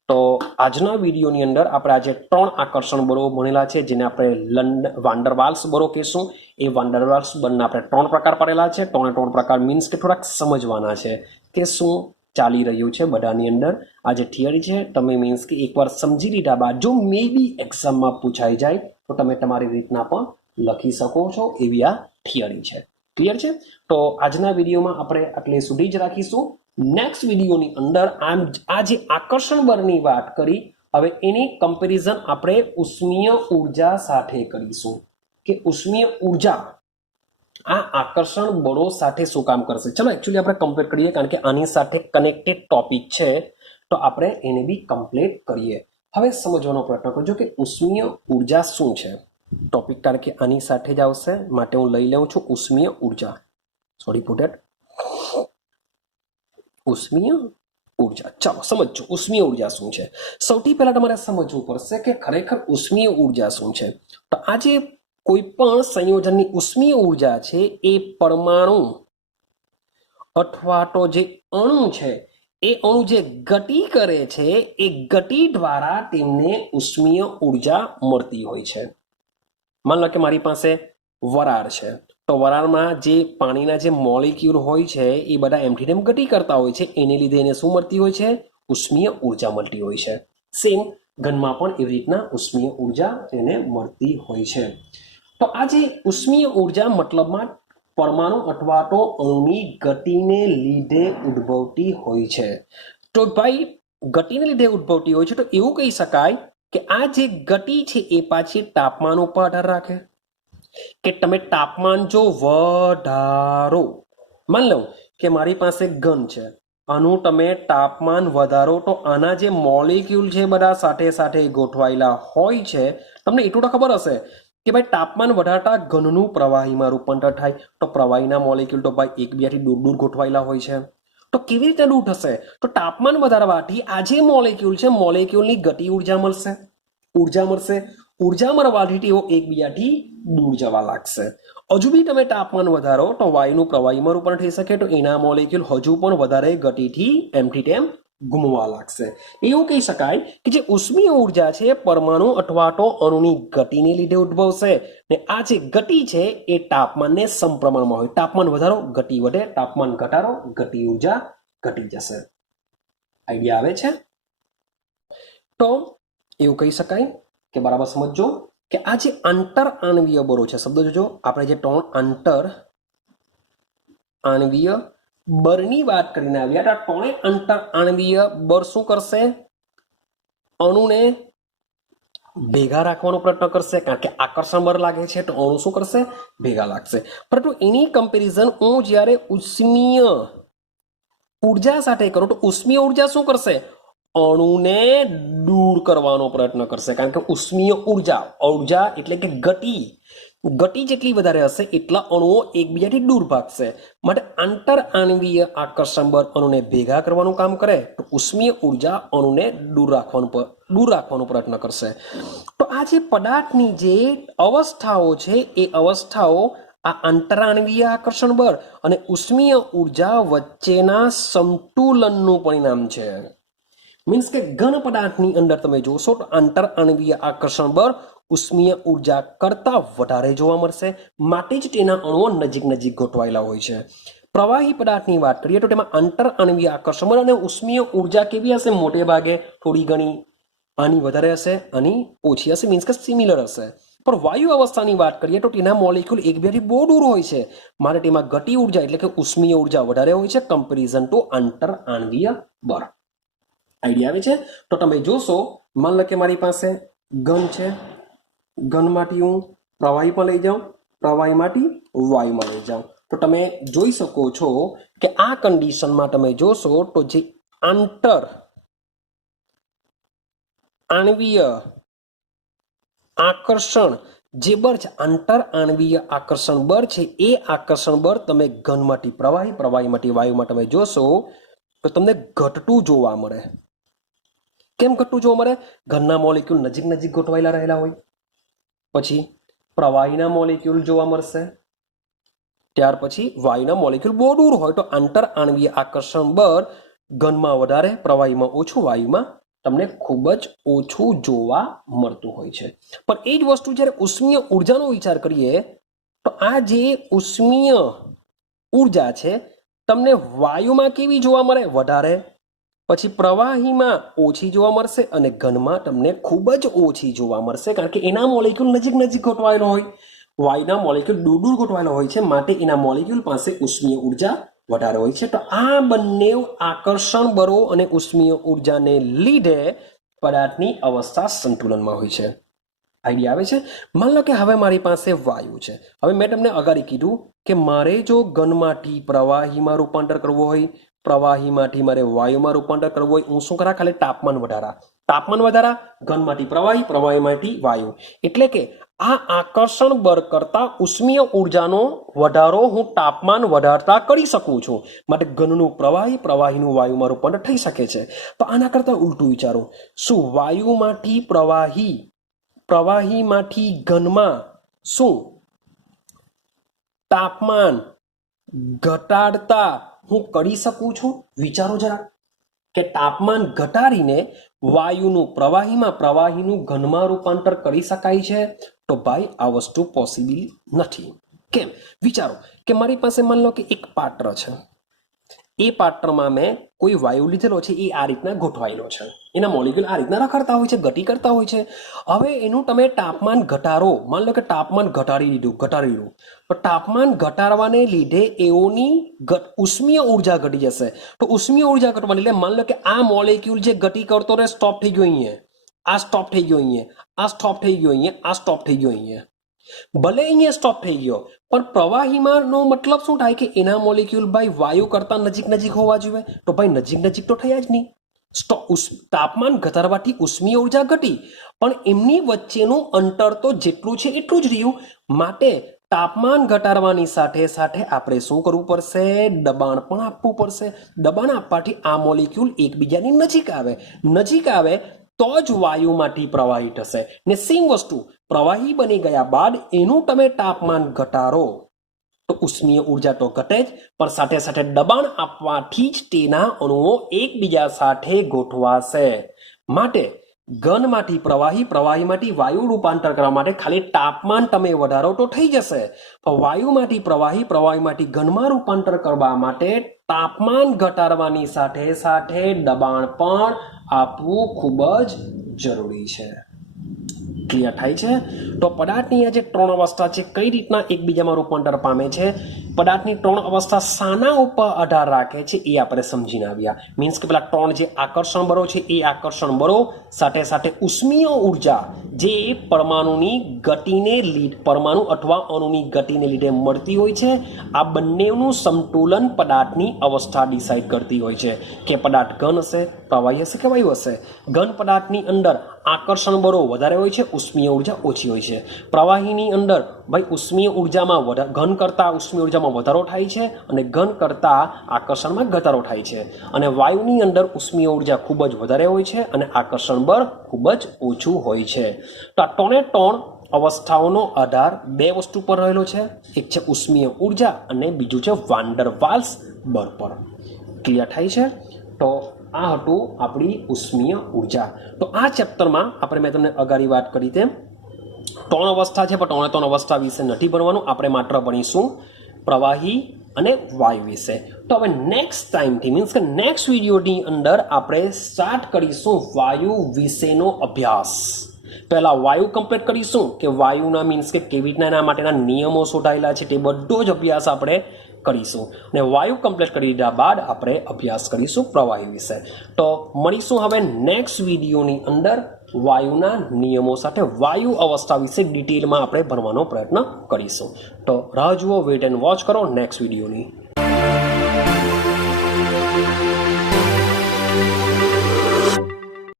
તો આજના વિડીયોની અંદર આપણે આજે 3 આકર્ષણ બળો ભણેલા છે, જેને આપણે વાન્ડરવાલ્સ બળો કહેશું। એ વાન્ડરવાલ્સ બળના આપણે 3 પ્રકાર પાડેલા છે। 3 પ્રકાર મીન્સ કે થોડાક સમજવાના છે કે શું ચાલી રહ્યું છે બધાની અંદર। આ જે થિયરી છે તમે મીન્સ કે એકવાર સમજી લીધા બાદ જો મે બી એક્ઝામમાં પૂછાઈ જાય તો તમે તમારી રીતના પણ લખી શકો છો, એવી આ થિયરી છે। ક્લિયર છે? તો આજના વિડીયોમાં આપણે આટલે સુધી જ રાખીશું। નેક્સ્ટ વિડીયોની અંદર આ જે આકર્ષણ બળની વાત કરી, હવે એની કમ્પેરિઝન આપણે ઉષ્મીય ઉર્જા સાથે કરીશું કે ઉષ્મીય ઉર્જા આ આકર્ષણ બળો સાથે શું કામ કરશે। ચલો એકચ્યુઅલી આપણે કમ્પ્લીટ કરીએ, કારણ કે આની સાથે કનેક્ટેડ ટોપિક છે, તો આપણે એને બી કમ્પ્લીટ કરીએ। હવે સમજવાનો પ્રયત્ન કરજો કે ઉષ્મીય ઉર્જા શું છે। ટોપિક કારણ કે આની સાથે જ આવશે, માટે હું લઈ લઉં છું ઉષ્મીય ઉર્જા। Sorry for that. ઉષ્મીય ઉર્જા, ચાલો સમજો ઉષ્મીય ઉર્જા શું છે। સૌથી પહેલા તમારે સમજવું પડશે કે ખરેખર ઉષ્મીય ઉર્જા શું છે। તો આ જે કોઈ પણ સંયોજનની ઉષ્મીય ઉર્જા છે એ પરમાણુ અથવા તો જે અણુ છે એ અણુ જે ગતિ કરે છે એ ગતિ દ્વારા તેમને ઉષ્મીય ઉર્જા મળતી હોય છે। मान लो कि मारी पासे वराळ छे तो वराळमां जे पाणीना जे मोलिक्यूल होय छे ए बधा एमथी तेम गति करता होय छे, एने लीधे एने शुं मळती होय छे? उष्मीय ऊर्जा मळती होय छे। सेम घनमा पण एवी रीतना उष्मीय ऊर्जा તેને મળતી હોય છે। તો આ જે ઉષ્મીય ઊર્જા મતલબમાં પરમાણુ અથવા તો અણુની ગતિને લીધે ઉદ્ભવતી હોય છે। તો ભાઈ ગતિને લીધે ઉદ્ભવતી હોય છે, તો એવું કહી શકાય કે આ જે ગતિ છે એ પાછી તાપમાન ઉપર આધાર રાખે કે તમે તાપમાન જો વધારો, માન લો કે મારી પાસે ઘન છે, આનું તમે તાપમાન વધારો તો આના જે મોલિક્યુલ છે બધા સાથે સાથે ગોઠવાયેલા હોય છે. તમને એટલું તો ખબર હશે કે ભાઈ તાપમાન વધારતા ઘનનું પ્રવાહીમાં રૂપાંતર થાય, તો પ્રવાહીના મોલિક્યુલ તો ભાઈ એકબીજાથી દૂર દૂર ગોઠવાયેલા હોય છે. તો કેવી રીતે દૂર થશે? તો તાપમાન વધારવાથી આ જે મોલિક્યુલ છે મોલિક્યુલની ગતિ ઉર્જા મળશે, ઉર્જા મળવાથી તેઓ એકબીજાથી દૂર જવા લાગશે. હજુ બી તમે તાપમાન વધારો તો વાયુનું પ્રવાહીમાં રૂપાંતર થઈ શકે, તો એના મોલિક્યુલ હજુ પણ વધારે ગતિથી એમથી તેમ ઘૂમવા લાગશે. એવું કહી શકાય કે જે ઉષ્મીય ઉર્જા છે પરમાણુ અથવા તો અણુની ગતિને લીધે ઉદ્ભવશે, ને આ જે ગતિ છે એ તાપમાનને સમપ્રમાણમાં હોય. તાપમાન વધારો ગતિ વધે, તાપમાન ઘટાડો ગતિ ઉર્જા ઘટી જશે. આઈડિયા આવે છે? તો એવું કહી શકાય કે બરાબર સમજો કે આ જે આંતર આણવીય બળો છે, શબ્દ જોજો, આપણે જે ત્રણ આંતર આણવીય બળની વાત કરીને આવ્યા, તો ત્રણેય આંતર આણવીય બળ શું કરશે? અણુને ભેગા રાખવાનો પ્રયત્ન કરશે, કારણ કે આકર્ષણ બળ લાગે છે તો અણુ શું કરશે? ભેગા લાગશે. પરંતુ એની કમ્પેરિઝન હું જ્યારે ઉષ્મીય ઉર્જા સાથે કરું તો ઉષ્મીય ઉર્જા શું કરશે? અણુને દૂર કરવાનો પ્રયત્ન કરશે, કારણ કે ઉષ્મીય ઉર્જા એટલે કે ગતિ જેટલી વધારે હશે એટલા અણુઓ એકબીજાથી દૂર ભાગશે. માટે આંતર આણવીય આકર્ષણ બળ અણુને ભેગા કરવાનું કામ કરે, તો ઉષ્મીય ઉર્જા અણુને દૂર રાખવાનો પ્રયત્ન કરશે. તો આ જે પદાર્થની જે અવસ્થાઓ છે એ અવસ્થાઓ આ આંતરાણવીય આકર્ષણ બળ અને ઉષ્મીય ઉર્જા વચ્ચેના સંતુલનનું પરિણામ છે. મીન્સ કે ઘન પદાર્થની અંદર તમે જોશો તો આંતર આણવીય આકર્ષણ બળ ઉષ્મીય ઉર્જા કરતા વધારે જોવા મળશે, માટે જ તેના અણુઓ નજીક ગોઠવાયેલા હોય છે. પ્રવાહી પદાર્થની વાત કરીએ તો તેમાં આંતર આણવીય આકર્ષણ બળ અને ઉષ્મીય ઉર્જા કેવી હશે? મોટે ભાગે થોડી ઘણી આની વધારે હશે, આની ઓછી હશે, મીન્સ કે સિમિલર હશે. પણ વાયુ અવસ્થાની વાત કરીએ તો તેના મોલિક્યુલ એકબીજાથી બહુ દૂર હોય છે, માટે તેમાં ગતિ ઉર્જા એટલે કે ઉષ્મીય ઉર્જા વધારે હોય છે કમ્પેરિઝન ટુ આંતર આણવીય બળ. આઈડિયા આવે છે? તો તમે જોશો, માન લો કે મારી પાસે ઘન છે, ઘનમાંથી હું પ્રવાહીમાં લઈ જાઉં, પ્રવાહીમાંથી વાયુમાં લઈ જાઉં, તો તમે જોઈ શકો છો કે આ કન્ડિશનમાં તમે જોશો તો જે આંતર આણવીય આકર્ષણ જે બળ છે, આંતર આણવીય આકર્ષણ બળ છે, એ આકર્ષણ બળ તમે ઘનમાંથી પ્રવાહીમાંથી વાયુમાં તમે જોશો તો તમને ઘટતું જોવા મળે. કેમ ઘટતું જોવા મળે? ઘનના મોલિક્યુલ નજીક ગોઠવાયેલા રહેલા હોય, પછી પ્રવાહીના મોલિક્યુલ જોવા મળશે, ત્યાર પછી વાયુના મોલિક્યુલ બહુ દૂર હોય, તો આંતર આણવીય આકર્ષણ બળ ઘનમાં વધારે, પ્રવાહીમાં ઓછું, વાયુમાં તમને ખૂબ જ ઓછું જોવા મળતું હોય છે. પણ એ જ વસ્તુ જ્યારે ઉષ્મીય ઉર્જાનો વિચાર કરીએ તો આ જે ઉષ્મીય ઉર્જા છે તમને વાયુમાં કેવી જોવા મળે? વધારે, પછી પ્રવાહીમાં ઓછી જોવા મળશે અને ઘનમાં તમને ખૂબ જ ઓછી જોવા મળશે, કારણ કે એના મોલિક્યુલ નજીક ગોઠવાયેલો હોય, વાયુના મોલિક્યુલ દૂર ગોઠવાયેલો હોય છે, માટે એના મોલિક્યુલ પાસે ઉષ્મીય ઉર્જા વધારે હોય છે. તો આ બંને આકર્ષણ બળો અને ઉષ્મીય ઉર્જાને લીધે પદાર્થની અવસ્થા સંતુલનમાં હોય છે. આઈડિયા આવે છે? માન લો કે હવે મારી પાસે વાયુ છે. હવે મેં તમને અગાડી કીધું કે મારે જો ઘનમાંથી પ્રવાહીમાં રૂપાંતર કરવું હોય, પ્રવાહીમાંથી મારે વાયુમાં રૂપાંતર કરવું હોય, હું શું કરા? ખાલી તાપમાન વધારા, ઘનમાંથી પ્રવાહી, પ્રવાહીમાંથી વાયુ. એટલે કે આ આકર્ષણ બળ કરતા ઉષ્મીય ઉર્જાનો વધારો હું તાપમાન વધારતા કરી શકું છું, માટે ઘનનું પ્રવાહી, પ્રવાહીનું વાયુમાં રૂપાંતર થઈ શકે છે. તો આના કરતા ઉલટું વિચારો, શું વાયુમાંથી પ્રવાહીમાંથી ઘનમાં શું તાપમાન ઘટાડતા હું કરી શકું છું? વિચારો જરા કે તાપમાન ઘટાડીને વાયુનું પ્રવાહીમાં, પ્રવાહીનું ઘનમાં રૂપાંતર કરી શકાય છે? તો ભાઈ આ વસ્તુ પોસિબલ નથી. કેમ? વિચારો કે મારી પાસે માન લો કે એક પાત્ર છે, એ પાત્રમાં મેં કોઈ વાયુ લીધેલો છે, એ આ રીતના ગોઠવાયેલો છે, એના મોલિક્યુલ આ રીતના રખડતા હોય છે, ગતિ કરતા હોય છે. હવે એનું તમે તાપમાન ઘટાડો, માન લો કે તાપમાન ઘટાડી દીધું, તો તાપમાન ઘટાડવાને લીધે એઓની ઉષ્મીય ઉર્જા ઘટી જશે. તો ઉષ્મીય ઉર્જા ઘટવાને લીધે માન લો કે આ મોલિક્યુલ જે ગતિ કરતો રહે સ્ટોપ થઈ ગયો, અહીંયા આ સ્ટોપ થઈ ગયો અહીંયા, આ સ્ટોપ થઈ ગયો અહીંયા, આ સ્ટોપ થઈ ગયો અહીંયા. ભલે અહીંયા સ્ટોપ થઈ ગયો પણ પ્રવાહીમાંનો મતલબ શું થાય કે એના મોલિક્યુલ ભાઈ વાયુ કરતા નજીક નજીક હોવા જોઈએ. તો ભાઈ નજીક નજીક તો થયા જ નહીં. તાપમાન ઘટાડવાથી ઉષ્મીય ઉર્જા ઘટી પણ એમની વચ્ચેનું અંતર તો જેટલું છે એટલું જ રહ્યું. માટે તાપમાન ઘટાડવાની સાથે સાથે આપણે શું કરવું પડશે? દબાણ પણ આપવું પડશે. દબાણ આપવાથી આ મોલિક્યુલ એકબીજાની નજીક આવે તો જ વાયુમાંથી પ્રવાહી થશે. ને સેમ વસ્તુ પ્રવાહી બની ગયા બાદ એનું તમે તાપમાન ઘટાડો તો ઉષ્મીય ઉર્જા તો ઘટે જ પણ સાથે સાથે દબાણ આપવાથી જ તેના અણુઓ એકબીજા સાથે ગોઠવાશે. માટે ઘનમાંથી પ્રવાહી, પ્રવાહીમાંથી વાયુ રૂપાંતર કરવા માટે ખાલી તાપમાન તમે વધારો તો થઈ જશે, પણ વાયુમાંથી પ્રવાહી, પ્રવાહીમાંથી ઘનમાં રૂપાંતર કરવા માટે તાપમાન ઘટાડવાની સાથે સાથે દબાણ પણ આપવું ખૂબ જ જરૂરી છે. ક્લિયર થાય છે? તો પદાર્થની આ જે ત્રણ અવસ્થા છે કઈ રીતના એકબીજામાં રૂપાંતર પામે છે, પદાર્થની ત્રણ અવસ્થા શાના ઉપર આધાર રાખે છે એ આપણે સમજીને આવ્યા. મીન્સ કે પેલા ત્રણ જે આકર્ષણ બળો છે એ આકર્ષણ બળો સાથે સાથે ઉષ્મીય ઉર્જા જે પરમાણુની ગતિને પરમાણુ અથવા અણુની ગતિને લીધે મળતી હોય છે, આ બંનેનું સંતુલન પદાર્થની અવસ્થા ડિસાઇડ કરતી હોય છે કે પદાર્થ ઘન હશે, પ્રવાહી હશે કે વાયુ હશે. ઘન પદાર્થની અંદર આકર્ષણ બળો વધારે હોય છે, ઉષ્મીય ઉર્જા ઓછી હોય છે. પ્રવાહીની અંદર ભાઈ ઉષ્મીય ઉર્જામાં ઘન કરતાં ઉષ્મીય ઉર્જામાં વધારો થાય છે અને ઘન કરતાં આકર્ષણમાં ઘટાડો થાય છે. અને વાયુની અંદર ઉષ્મીય ઉર્જા ખૂબ જ વધારે હોય છે અને આકર્ષણ બળ ખૂબ જ ઓછું હોય છે. તો આ ત્રણે ત્રણ અવસ્થાઓનો આધાર બે વસ્તુ પર રહેલો છે. એક છે ઉષ્મીય ઉર્જા અને બીજું છે વાન ડર વાલ્સ બળ પર. ક્લિયર થાય છે? તો આ હતું આપણી ઉષ્મીય ઉર્જા. તો આ ચેપ્ટરમાં મેં તમને અગાડી વાત કરી તેમ ત્રણ અવસ્થા છે પણ ત્રણ અવસ્થા વિશે નથી ભણવાનું. આપણે માત્ર ભણીશું પ્રવાહી અને વાયુ વિશે. તો હવે નેક્સ્ટ ટાઈમથી મીન્સ કે નેક્સ્ટ વિડીયોની અંદર આપણે સ્ટાર્ટ કરીશું વાયુ વિશેનો અભ્યાસ. પહેલા વાયુ કમ્પ્લીટ કરીશું કે વાયુના મીન્સ કે કેવી રીતના એના માટેના નિયમો શોધાયેલા છે તે બધો જ અભ્યાસ આપણે કરીશું. અને વાયુ કમ્પ્લીટ કરી દીધા બાદ આપણે અભ્યાસ કરીશું પ્રવાહી વિશે. તો મળીશું હવે નેક્સ્ટ વિડીયોની અંદર વાયુના નિયમો સાથે વાયુ અવસ્થા વિશે ડિટેલમાં આપણે ભણવાનો પ્રયત્ન કરીશું. તો રાહ જુઓ, વેઇટ એન્ડ વોચ કરો નેક્સ્ટ વિડીયોની.